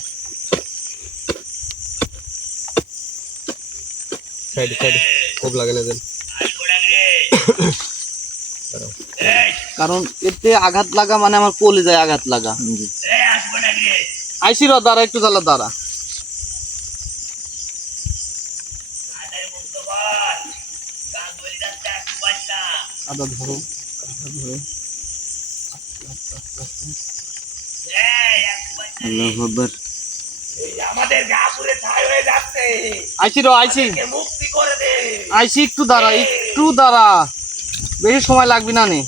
সাইডে খুব লাগে না দেন। কারণ এতে আঘাত লাগা মানে আমার কলিজায় আঘাত লাগা। আইসি দাঁড়া একটু দাঁড়া। আদা ধরো। আল্লাহু আকবার। আমাদের গা পুরে ছাই হয়ে যাচ্ছে, আইসি একটু দাঁড়া বেশি সময় লাগবে না নে,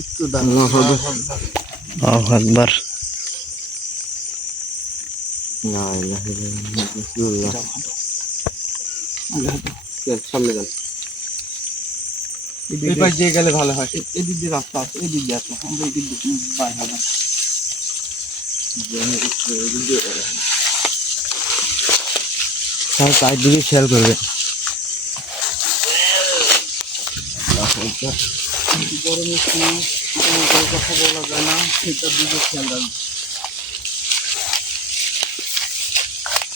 একটু দাঁড়া। আল্লাহু আকবার। লা ইলাহা ইল্লাল্লাহ। সামনে যান। এই পাশ দিয়ে গেলে ভালো হয়। এদিক দিয়ে রাস্তা আছে, এদিক দিয়ে আসো, আমরা এদিক দিয়ে বাইরে হবে। চারদিকে খেয়াল করবে। গরমের সময় কোনো কথা বলা যায় না, সেটার দিকে খেয়াল রাখবে।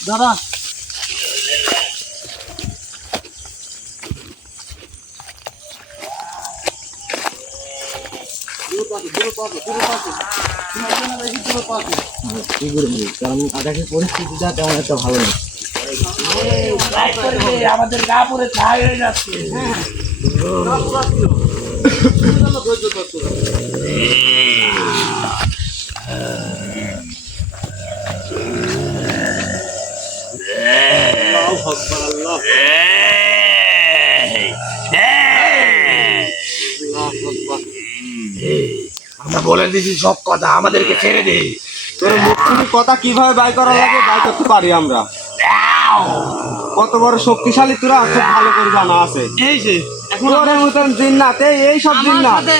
দাদা কি করবি, কারণ আজকে পরিস্থিতিটা তেমন একটা ভালো নেই। আমাদের গা পুরে ছাই হয়ে যাচ্ছে। আমরা বলে দিছি সব কথা, আমাদেরকে ছেড়ে দে। তোর মুখ থেকে কথা কিভাবে বাই করা লাগে বাই করতে পারি আমরা। কত বড় শক্তিশালী তোরা খুব ভালো করে জানা আছে। এই যে এখন তোর মতন জিন্নাত এই সব আমার জিন্নাত সাথে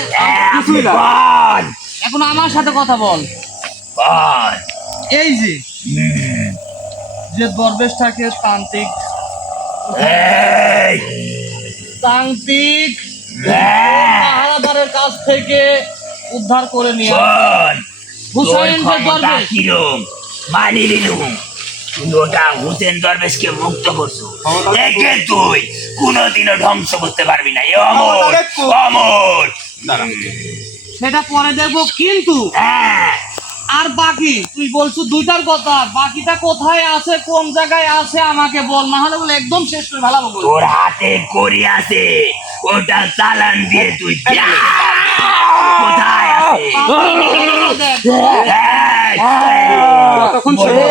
কিছুই না। বল, এখন আমার সাথে কথা বল। বল। এই যে যে দরবেশটাকে তান্ত্রিক এই, তান্ত্রিক এই, পাহারাদারের কাছ থেকে উদ্ধার করে নিয়ে শোন, হুসাইন তোর যে ক্ষমতা দরবেশ কিরম মানি নিলুম, তুই ওটা হুসেন দরবেশকে মুক্ত করছো, একে তুই কোনোদিনও ধ্বংস করতে পারবি না। এ অমর, অমর। সেটা পরে দেখবো, কিন্তু হ্যাঁ, আর বাকি তুই বলছো দুইটার কথা, বাকিটা কোথায় আছে কোন জায়গায় আছে আমাকে বল, না হলে বলে একদম শেষ করে ভালো বল। তোর হাতে করি আছে, ওটা চালান দিয়ে তুই কোথায় আছে? কতক্ষণ বলবো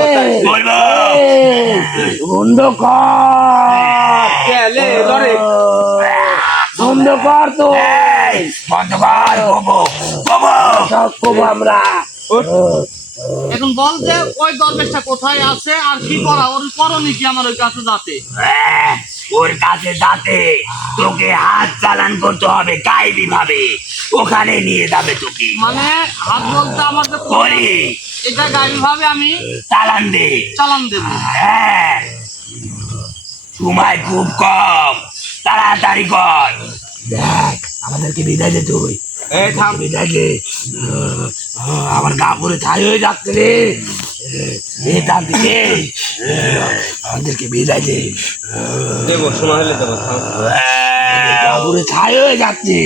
বন্ধ কর, লে লরে বন্ধ কর, তো বন্ধ কর, কবো আমরা। এখন বল যে ওই দরবেশটা কোথায় আছে আর কি করা ওর করণী কি আমার ওই কাছে যাতে। ওর কাছে যাতে তোকে হাত চালান করতে হবে কায়দি ভাবে, ওখানে নিয়ে যাবে তোকে। মানে হাত বলতে আমার যে করি এটা গাড়ি ভাবে আমি চালান দে। চালান দেবো। হ্যাঁ, সময় খুব কম, তাড়াতাড়ি কর। দেখ আমাদেরকে বিদায় দে তুই, এই থাম। বিদায় দে। আমার গা পুরে ছাই হয়ে যাচ্ছে রে। আমাদেরকে বিদায় দে। দেবো সময় হলে দেবো থাম। গা পুরে ছাই হয়ে যাচ্ছে।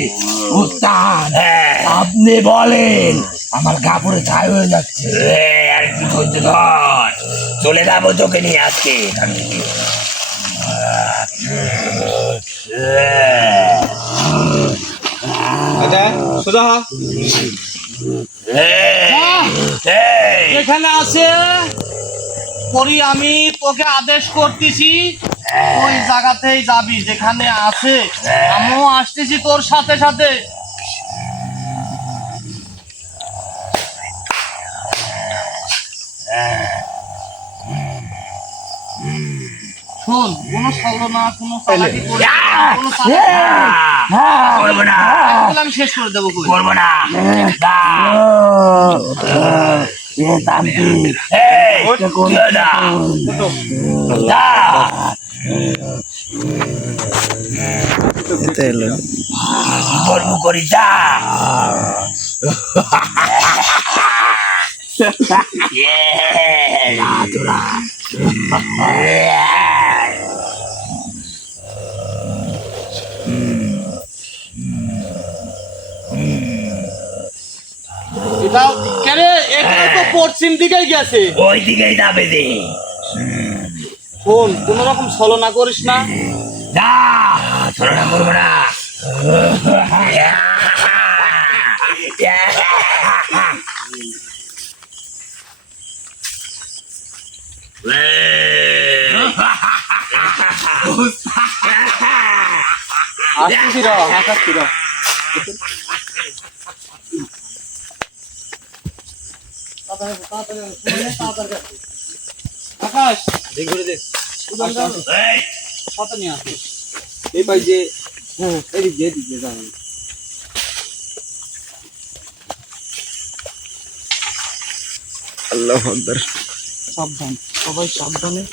উস্তাদ, আপনি বলেন, আমার গা পুরে ছাই হয়ে যাচ্ছে। আর কি করতে ধর, চলে যাবো তোকে নিয়ে আজকে এখান থেকে। আচ্ছা সোজা হ। এখানে আছে পরি, আমি তোকে আদেশ করতেছি ওই জায়গাতেই যাবি যেখানে আছে, আমিও আসতেছি তোর সাথে সাথে। শোন, কোনো ছলনা কোনো চালাকি করবি না, কোনো করবো না, চালাকি আমি শেষ করে দেবো কই। করবো না। গর্ব করি যা। তোরা এটা কেন এখানে তো পশ্চিম দিকেই গেছে। ওই দিকেই যাবে দে। শোন, কোন রকম ছলনা করিস না। না, ছলনা করবো না। আসতেছি র হাসাচ্ছি র। আকাশ দিক ঘুরে দে। এই, কত নিয়ে আসিস? এই পাই যে হ্যাঁ এদিক দিয়ে যাবেন। আল্লাহু আকবার। সাবধান, সবাই সাবধানে।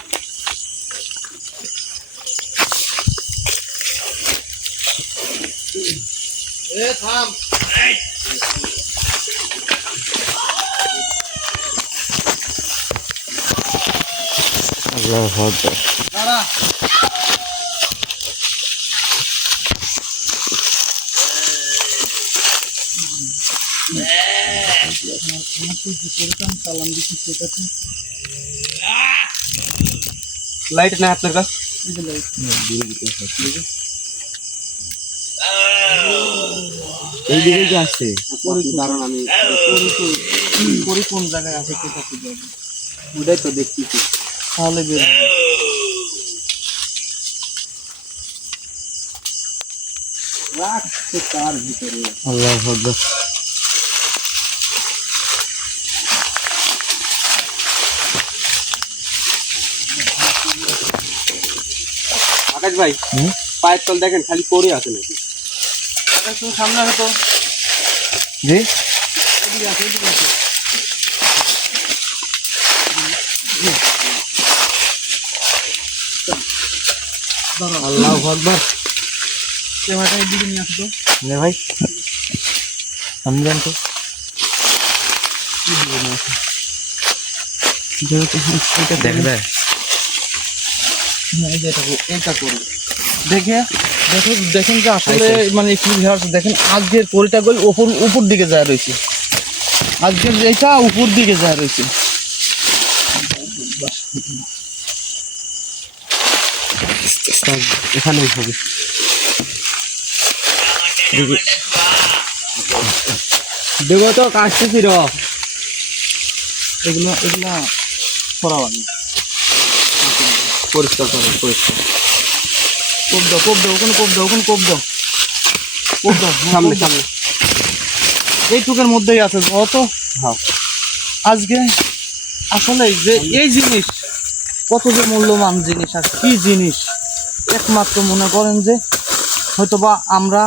থাম। আল্লাহু আকবার। দাঁড়া। লাইট না আপনার কাছে? এইদিকে কি আসছে? দাঁড়ান আমি পরি কোন জায়গায় আছে সেটা খুঁজে হবে। ওটাই তো দেখতেছি। তাহলে বের হবে। রাখছে তার ভিতরে। আল্লাহু আকবার। আকাশ ভাই, পায়ের তল দেখেন খালি পড়ে আছে নাকি? আকাশ তুমি সামনে হতো। জি এদিকে আছে, এদিকে আছে। দাঁড়াও। আল্লাহু আকবার। ক্যামেরাটা এদিকে নিয়ে আসতো। রে ভাই সমঝেন তো দেখে দেয়। হ্যাঁ, এটা করি দেখে দেখেন যে আসলে মানে একটু দেখেন আজকের পরিটা গল উপর দিকে যায় রয়েছে, আজকের এটা উপর দিকে যায় রয়েছে। এখানেই হবে। দেবো তো কাটতেছি র। এগুলা সরাও আগে, পরিষ্কার করো পরিষ্কার। কোপ দাও ওখানে কোপ দাও সামনে সামনে এইটুকের মধ্যেই আছে যত। হ্যাঁ আজকে আসলে যে এই জিনিস কত যে মূল্যবান জিনিস আর কি জিনিস, একমাত্র মনে করেন যে হয়তোবা আমরা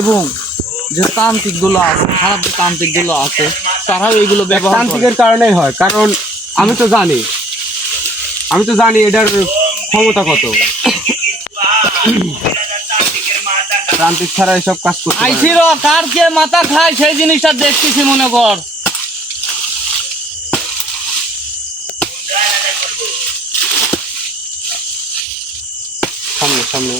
এবং যে তান্ত্রিকগুলো আছে, খারাপ যে তান্ত্রিকগুলো আছে তারাও এগুলো ব্যবহার করে। তান্ত্রিকের কারণেই হয়, কারণ আমি তো জানি এটার ক্ষমতা কত। তান্ত্রিক ছাড়া এসব কাজ করতে পারে না। আইসির কার কে মাথা খায় সেই জিনিসটা দেখতেছি মনে কর। সামনে সামনে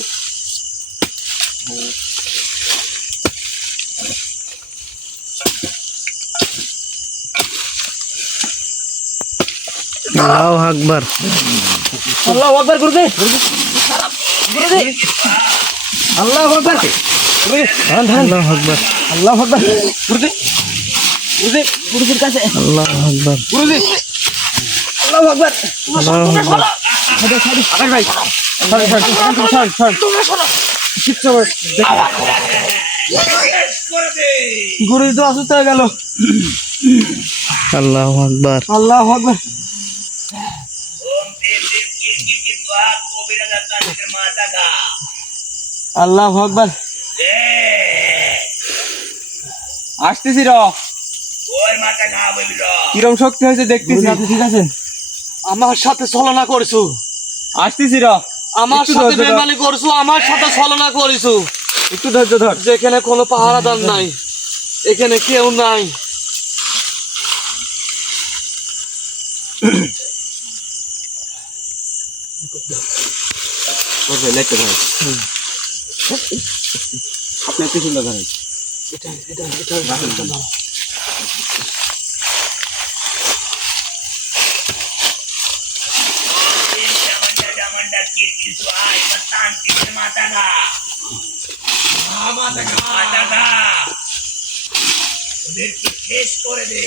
আল্লাহু আকবার। আল্লাহু আকবার গুরুজি, আল্লাহু আকবার, আল্লাহু আকবার, আল্লাহু আকবার গুরুজি, গুরুজির কাছে আল্লাহু আকবার, গুরুজি আল্লাহু আকবার, আল্লাহু আকবার। আকাশ ভাই গুরুজি তো অসুস্থ হয়ে গেল। আল্লাহু আকবার, আল্লাহু আকবার। আল্লাহু আকবার। আসতেছি র। কিরম শক্তি হয়েছে দেখতেছি। ঠিক আছেন? আমার সাথে ছলনা করছো, আসতেছি র। আমার একটু সাথে ধৈর্য ধর। বেমানি করছো, আমার সাথে ছলনা করেছো। একটু ধৈর্য ধর। যেখানে কোনো পাহারাদার নাই, এখানে কেউ নাই। লাইটটা ধর। আপনি একটু সুন্দর ধরেন। শেষ করে দে।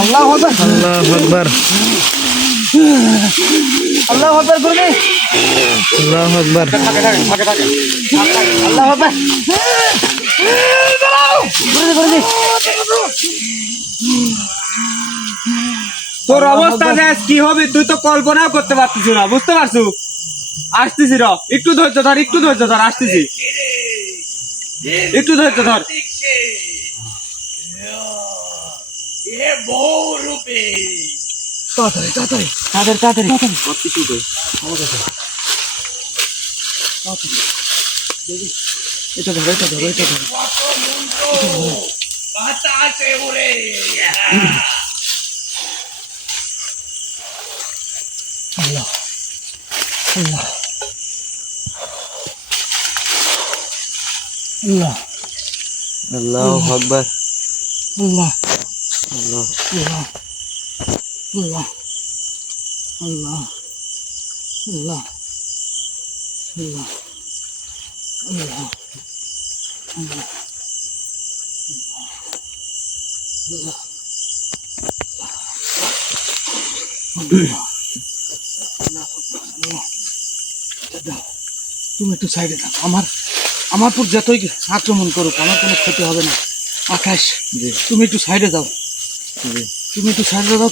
আল্লাহু আকবার, আল্লাহু আকবার, আল্লাহু আকবার গুরুজি, আল্লাহু আকবার, আল্লাহু আকবার। গুরুজি তোর অবস্থা দেখ কি হবে, তুই তো কল্পনাও করতে পারছিস না, বুঝতে পারছু? আসতেছি র, একটু ধৈর্য ধর, একটু ধৈর্য ধর, আসতেছি, একটু ধৈর্য ধর। এ বউ রূপে তাড়াতাড়ি তাড়াতাড়ি সবকিছু কই। এটা ধরো এটা ধরো এটা ধরো। কত মুন্ড বাতাসে উড়ে আল্লাহ আল্লাহ আল্লাহ আল্লাহু আকবার আল্লাহ আল্লাহ আল্লাহ আল্লাহ আল্লাহ আল্লাহ আল্লাহ আল্লাহ আল্লাহ তুমি একটু সাইডে থাকো, আমার উপর যতই আক্রমণ করুক আমার কোনো ক্ষতি হবে না। আকাশ তুমি একটু সাইডে যাও, তুমি একটু সাইডে যাও,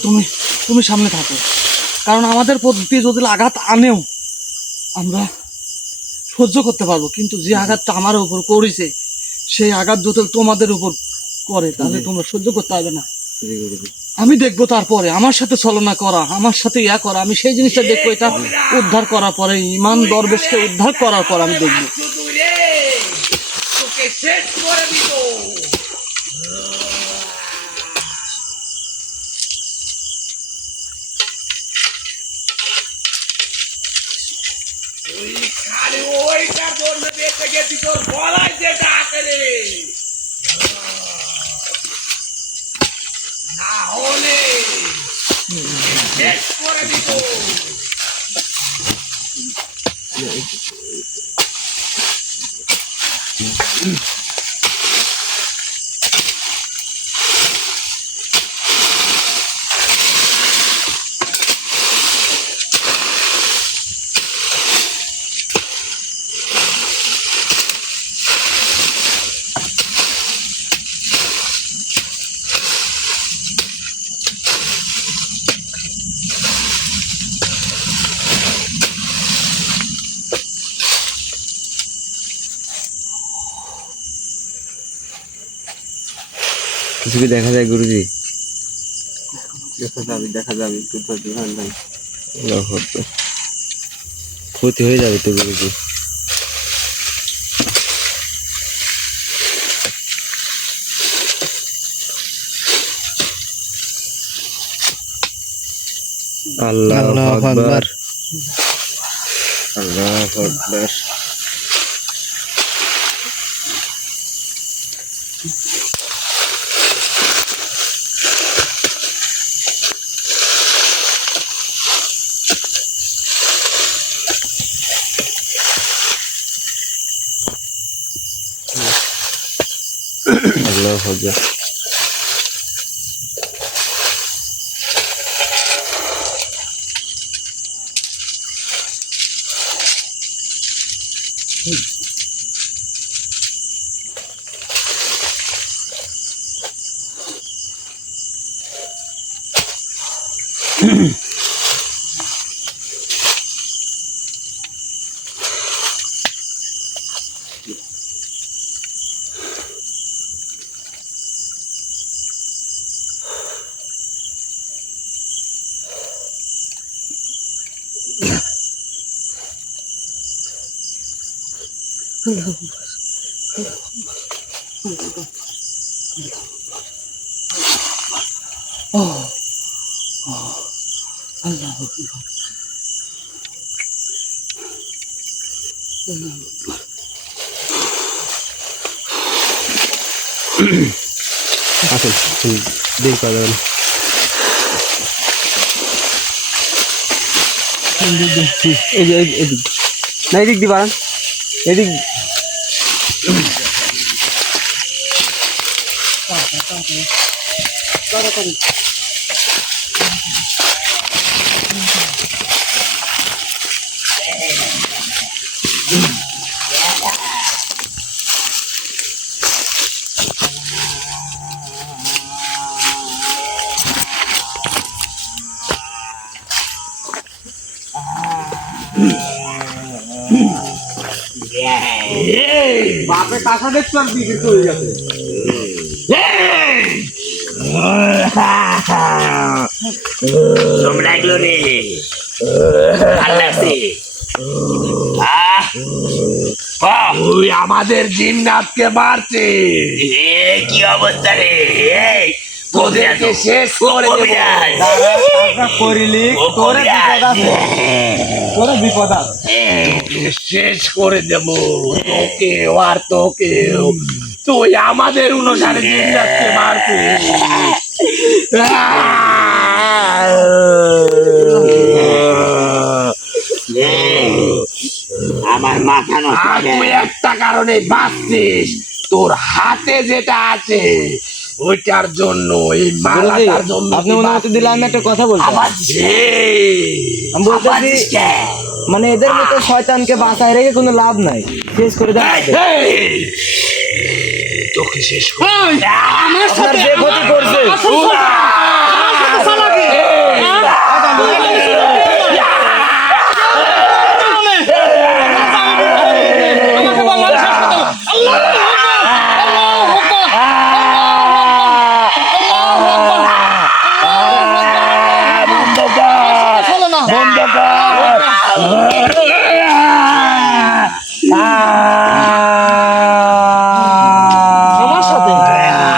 তুমি সামনে থাকো, কারণ আমাদের প্রতি যদি আঘাত আনেও আমরা সহ্য করতে পারবো, কিন্তু যে আঘাতটা আমার উপর করেছে সেই আঘাত যদি তোমাদের উপর করে তাহলে তোমরা সহ্য করতে পারবে না। আমি দেখবো, তারপরে আমার সাথে ছলনা করা, আমার সাথে ইয়া করা, আমি সেই জিনিসটা দেখবো। এটা উদ্ধার করার পরে, ইমান দরবেশকে উদ্ধার করার পর আমি দেখবো। শুধু রে তোকে শেষ করে দিব। তুই খালি ওইটার জন্য বেঁচে গেছি, তোর গলায় যেটা আছে রে, না হলে শেষ করে দিব। কিছু কি দেখা যায় গুরুজি? দেখা যাবে একটু ধৈর্য ধরেন ভাই। ক্ষতি হয়ে যাবে তো গুরুজি। আল্লাহু আকবার আল্লাহু আকবার। আল্লাহু আকবার। আসুন দেখ পাবেন। এদিক না, এদিক দিবা, এদিক। বাপে কাঁচা দেখতে আর বিক্রি হয়ে গেছে। তোমরা এগুলো রে তুই আমাদের জিন্নাতকে মারছে, কি অবস্থা রে? তোদেরকে শেষ করে করিলি তোরে বিপদ আছে, তোরে বিপদ আছে। শেষ করে দেব তোকে আর তোকে। তুই আমাদের অনুসারে জিন্নাতকে মারছিস। আমার মাথা নষ্ট। তুই একটা কারণে বাঁচছিস, তোর হাতে যেটা আছে ওইটার জন্য, এই মালাটার জন্য। আপনি অনুমতি দিলে আমি একটা কথা বলবো। আমি বলতেছি মানে এদের মতো শয়তানকে বাঁচায় রেখে কোনো লাভ নাই, শেষ করে দেন। তোকে শেষ আমার সাথে যে ক্ষতি করছে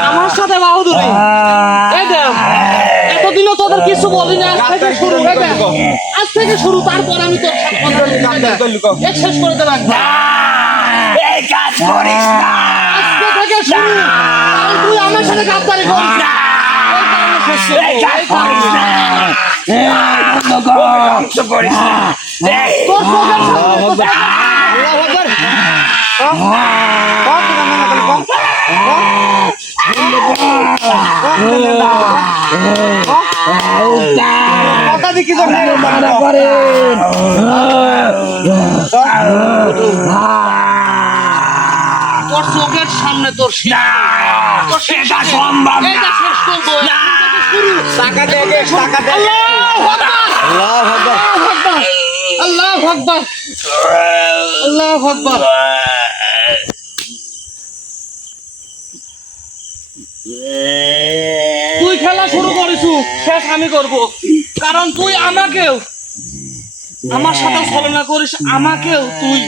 আমার সাথে বাহাদুরি। এতদিনও তোদের কিছু বলিনি, আজ থেকে শুরু। আজ থেকে শুরু, তারপর আমি তোর শেষ করে দেব। এই কাজ করিস না। আজকে থেকে শুরু, কারণ তুই আমার সাথে গাদ্দারি করিস না। এই কাজ করিস না। ধ্বংস করিস না। তোর চোখের সামনে কথা দেখি তো তোর চোখের সামনে তোর এটা সম্ভব না। এটা শেষ করবো। টাকা দে, টাকা দে। আল্লাহু আকবার, আল্লাহু আকবার। তুই খেলা শুরু করিস, শেষ আমি করব। কারণ তুই আমাকেও আমার সাথে ছলনা করিস, আমাকেও তুই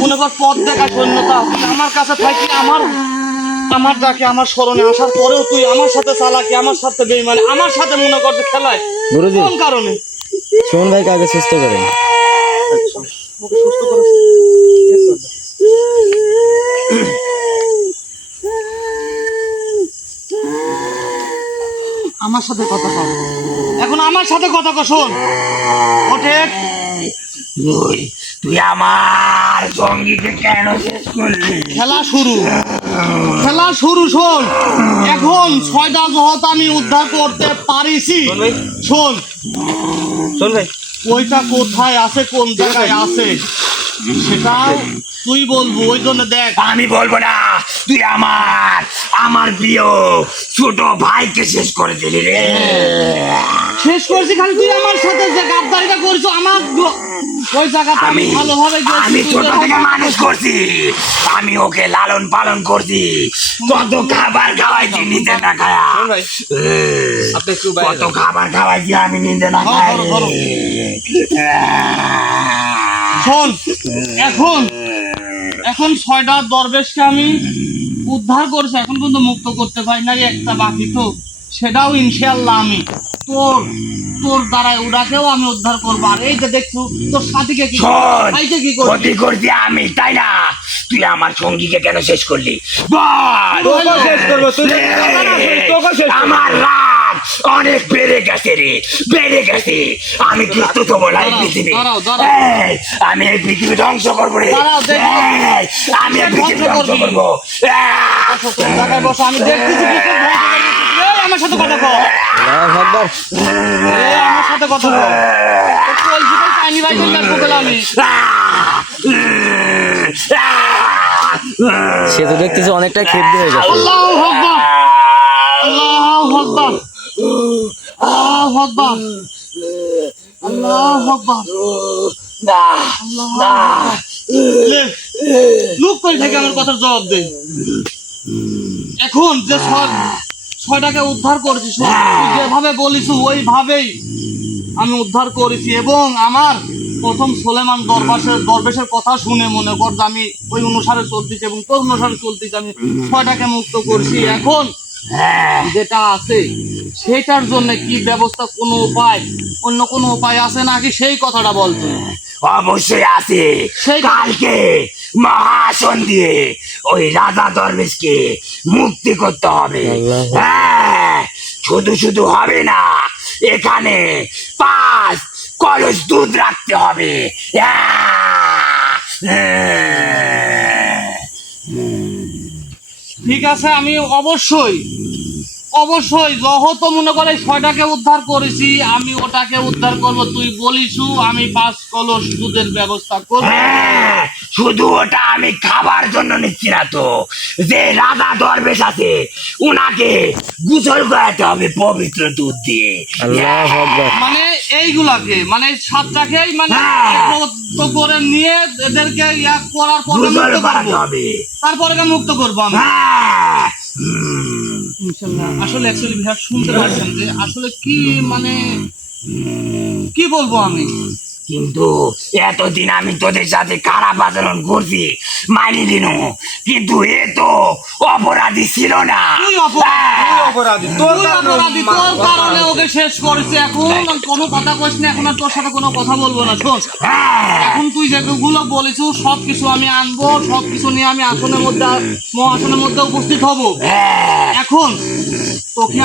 মনে কর পথ দেখা শূন্যতা। তুই আমার কাছে থাকি, আমার ডাকে আমার স্মরণে আসার পরেও তুই আমার সাথে চালাকি, আমার সাথে বেঈমানি, আমার সাথে মনে করতে খেলায়। গুরুজি কোন কারণে? সুমন ভাইকে আগে সুস্থ করেন। ওকে সুস্থ করে আমার সাথে কথা কর। এখন আমার সাথে কথা কর। শোন, ওঠে। তুই আমার সঙ্গীকে কেন শেষ করলি? খেলা শুরু, খেলা শুরু। শোন, এখন 6টা জহত আমি উদ্ধার করতে পারিছি। শোন শোন ভাই, ওইটা কোথায় আছে, কোন জায়গায় আছে সেটাও তুই বলবো। ওই জন্য দেখ, আমি বলবো না। তুই আমার প্রিয় ছোট ভাইকে শেষ করে দিলি রে। শেষ করছি খালি তুই আমার সাথে যে গাদ্দারিটা করছো। আমার ওই জায়গাটা আমি ভালোভাবে আমি ছোট থেকে মানুষ করছি, আমি ওকে লালন পালন করছি। কত খাবার খাওয়াইছি নিজে না খায়া। শোন ভাই, আপনি একটু বাইরে কত যান। খাবার খাওয়াইছি আমি নিজে না খাই। শোন, এখন 6টা দরবেশকে আমি উদ্ধার করছি, এখন কিন্তু মুক্ত করতে পারি না। একটা বাকি তো, সেটাও ইনশাআল্লাহ আমি তোর দ্বারাই ওটাকেও আমি উদ্ধার করবো। আর এই যে দেখছো তোর সাথীকে কি ভাইকে কি করবি? ক্ষতি করছি আমি, তাই না? তুই আমার সঙ্গীকে কেন শেষ করলি বল? তোকে শেষ করবো, তুই তোকে শেষ করবো। আমার রাগ অনেক বেড়ে গেছে রে, বেড়ে গেছে। আমি কিন্তু তো বলাই পৃথিবী, এই, আমি এই পৃথিবী ধ্বংস করবো রে। এই, আমি এই পৃথিবী ধ্বংস করবো। জায়গায় বসো, আমি দেখতেছি কি তোর ভয় করে দিতেছি। এই, আমার সাথে কথা কর। আল্লাহু আকবার। এই, আমার সাথে কথা কর। তোর কলজিটাই পানি ভাই করে বের করে আমি। সে তো দেখতেছি অনেকটা ক্ষিপ্ত হয়ে গেছে। আল্লাহু আকবার, আল্লাহু আকবার, আল্লাহু আকবার, আল্লাহু আকবার, আল্লাহু আকবার। লে লুক করে থেকে আমার কথার জবাব দে। এখন যে ছয়টাকে উদ্ধার করেছি, তুই যেভাবে বলিস ওইভাবেই আমি উদ্ধার করেছি, এবং আমার প্রথম সোলেমান দরবেশের কথা শুনে মনে কর যে আমি ওই অনুসারে চলতেছি এবং তোর অনুসারে চলতেছি, আমি ছয়টাকে মুক্ত করছি। এখন যেটা আছে সেটার জন্য কি ব্যবস্থা, কোনো উপায়, অন্য কোনো উপায় আছে নাকি, সেই কথাটা বল তুই। অবশ্যই আছে। সেই কালকে মহাসন দিয়ে ওই রাজা দরবেশকে মুক্তি করতে হবে। হ্যাঁ, শুধু শুধু হবে না, এখানে 5 কলস দুধ রাখতে হবে। ঠিক আছে, আমি অবশ্যই যত মনে করে ছয়টাকে উদ্ধার করেছি, আমি ওটাকে উদ্ধার করব। তুই বলিসু আমি 5 কলস দুধের ব্যবস্থা করব। হ্যাঁ, শুধু ওটা আমি খাবার জন্য নিচ্ছি না তো, যে রাজা দরবেশ আছে উনাকে গোসল করাতে হবে পবিত্র দুধ দিয়ে। মানে এইগুলাকে, মানে 7টাকেই মানে হ্যাঁ। একত্র করে নিয়ে এদেরকে এক করার পরে গোসল মুক্ত করাতে করব, হবে। তারপরে মুক্ত করব আমি। হ্যাঁ। ইনশাআল্লাহ। আসলে অ্যাকচুয়ালি ভাই শুনতে পাচ্ছেন যে আসলে কি মানে কি বলবো আমি, কিন্তু এতদিন আমি তোদের সাথে খারাপ আচরণ করছি, মানি দিন, কিন্তু এ তো অপরাধী ছিল না। তুই অপরাধী, হ্যাঁ। অপরাধী তোর কারণে ওকে শেষ করেছে। এখন আর কোনো কথা কইস না, এখন আর তোর সাথে কোনো কথা বলবো না। শোন, হ্যাঁ। এখন তুই যেগুলো বলেছ সবকিছু আমি আনবো, সবকিছু নিয়ে আমি আসনের মধ্যে, মহাসনের মধ্যে উপস্থিত হব। হ্যাঁ। এখন তোকে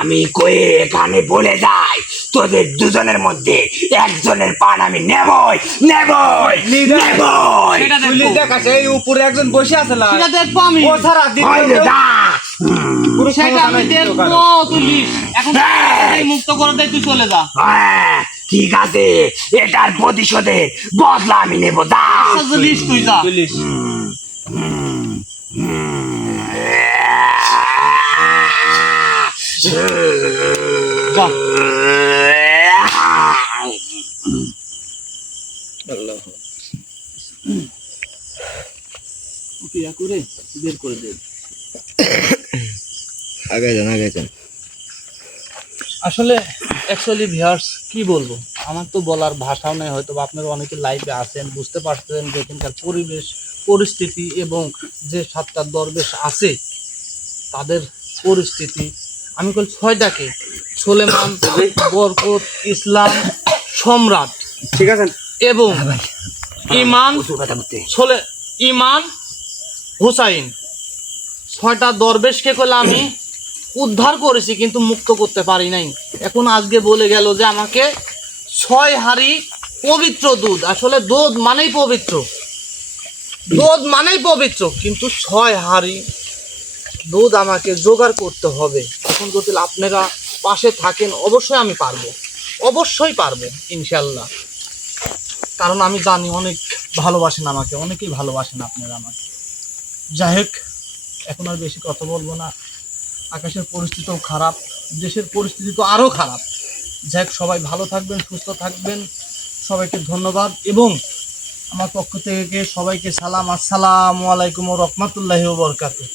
আমি কয়ে এখানে বলে যাই, তোদের দুজনের মধ্যে একজনের পান আমি নেবই। সেটা তুই দেখবো, দেখাস এই উপরে একজন বসে আছে না, সেটা দেখবো আমি, ও ছাড়া ওই যে দা। পুরো সেটা আমি দেখবো। তুই লিস এখন, হ্যাঁ। মুক্ত করে দে, তুই চলে যা। হ্যাঁ, ঠিক আছে, এটার প্রতিশোধে বদলা আমি নেবো। দা। লিস তুই যা। পুলিশ যা। ওকে ইয়া করে বের করে দে। আগে যান। আসলে অ্যাকচুয়ালি ভিউয়ার্স কি বলবো, আমার তো বলার ভাষাও নেই। হয়তো বা আপনারা অনেকে লাইভে আছেন, বুঝতে পারছেন যে এখানকার পরিবেশ পরিস্থিতি এবং যে 7টা দরবেশ আছে তাদের পরিস্থিতি। আমি বল 6টাকে সোলেমান, বরকত, ইসলাম, সম্রাট, ঠিক আছে এবং ইমান, কথা বলতে। ইমান, হুসাইন, 6টা দরবেশকে কইলে আমি উদ্ধার করেছি কিন্তু মুক্ত করতে পারি নাই। এখন আজকে বলে গেল যে আমাকে 6 হাঁড়ি পবিত্র দুধ, আসলে দুধ মানেই পবিত্র, কিন্তু 6 হাঁড়ি দুধ আমাকে জোগাড় করতে হবে। এখন যদি আপনারা পাশে থাকেন অবশ্যই আমি পারবো, অবশ্যই পারবো ইনশাল্লাহ। কারণ আমি জানি অনেক ভালোবাসেন আমাকে, অনেকেই ভালোবাসেন আপনারা আমাকে। যাই হোক, এখন আর বেশি কথা বলবো না। আকাশের পরিস্থিতিও খারাপ, দেশের পরিস্থিতি তো আরও খারাপ। যাই হোক, সবাই ভালো থাকবেন, সুস্থ থাকবেন, সবাইকে ধন্যবাদ। এবং আমার পক্ষ থেকে সবাইকে সালাম, আসসালামু আলাইকুম ওয়া রাহমাতুল্লাহি ওয়া বারাকাতুহু।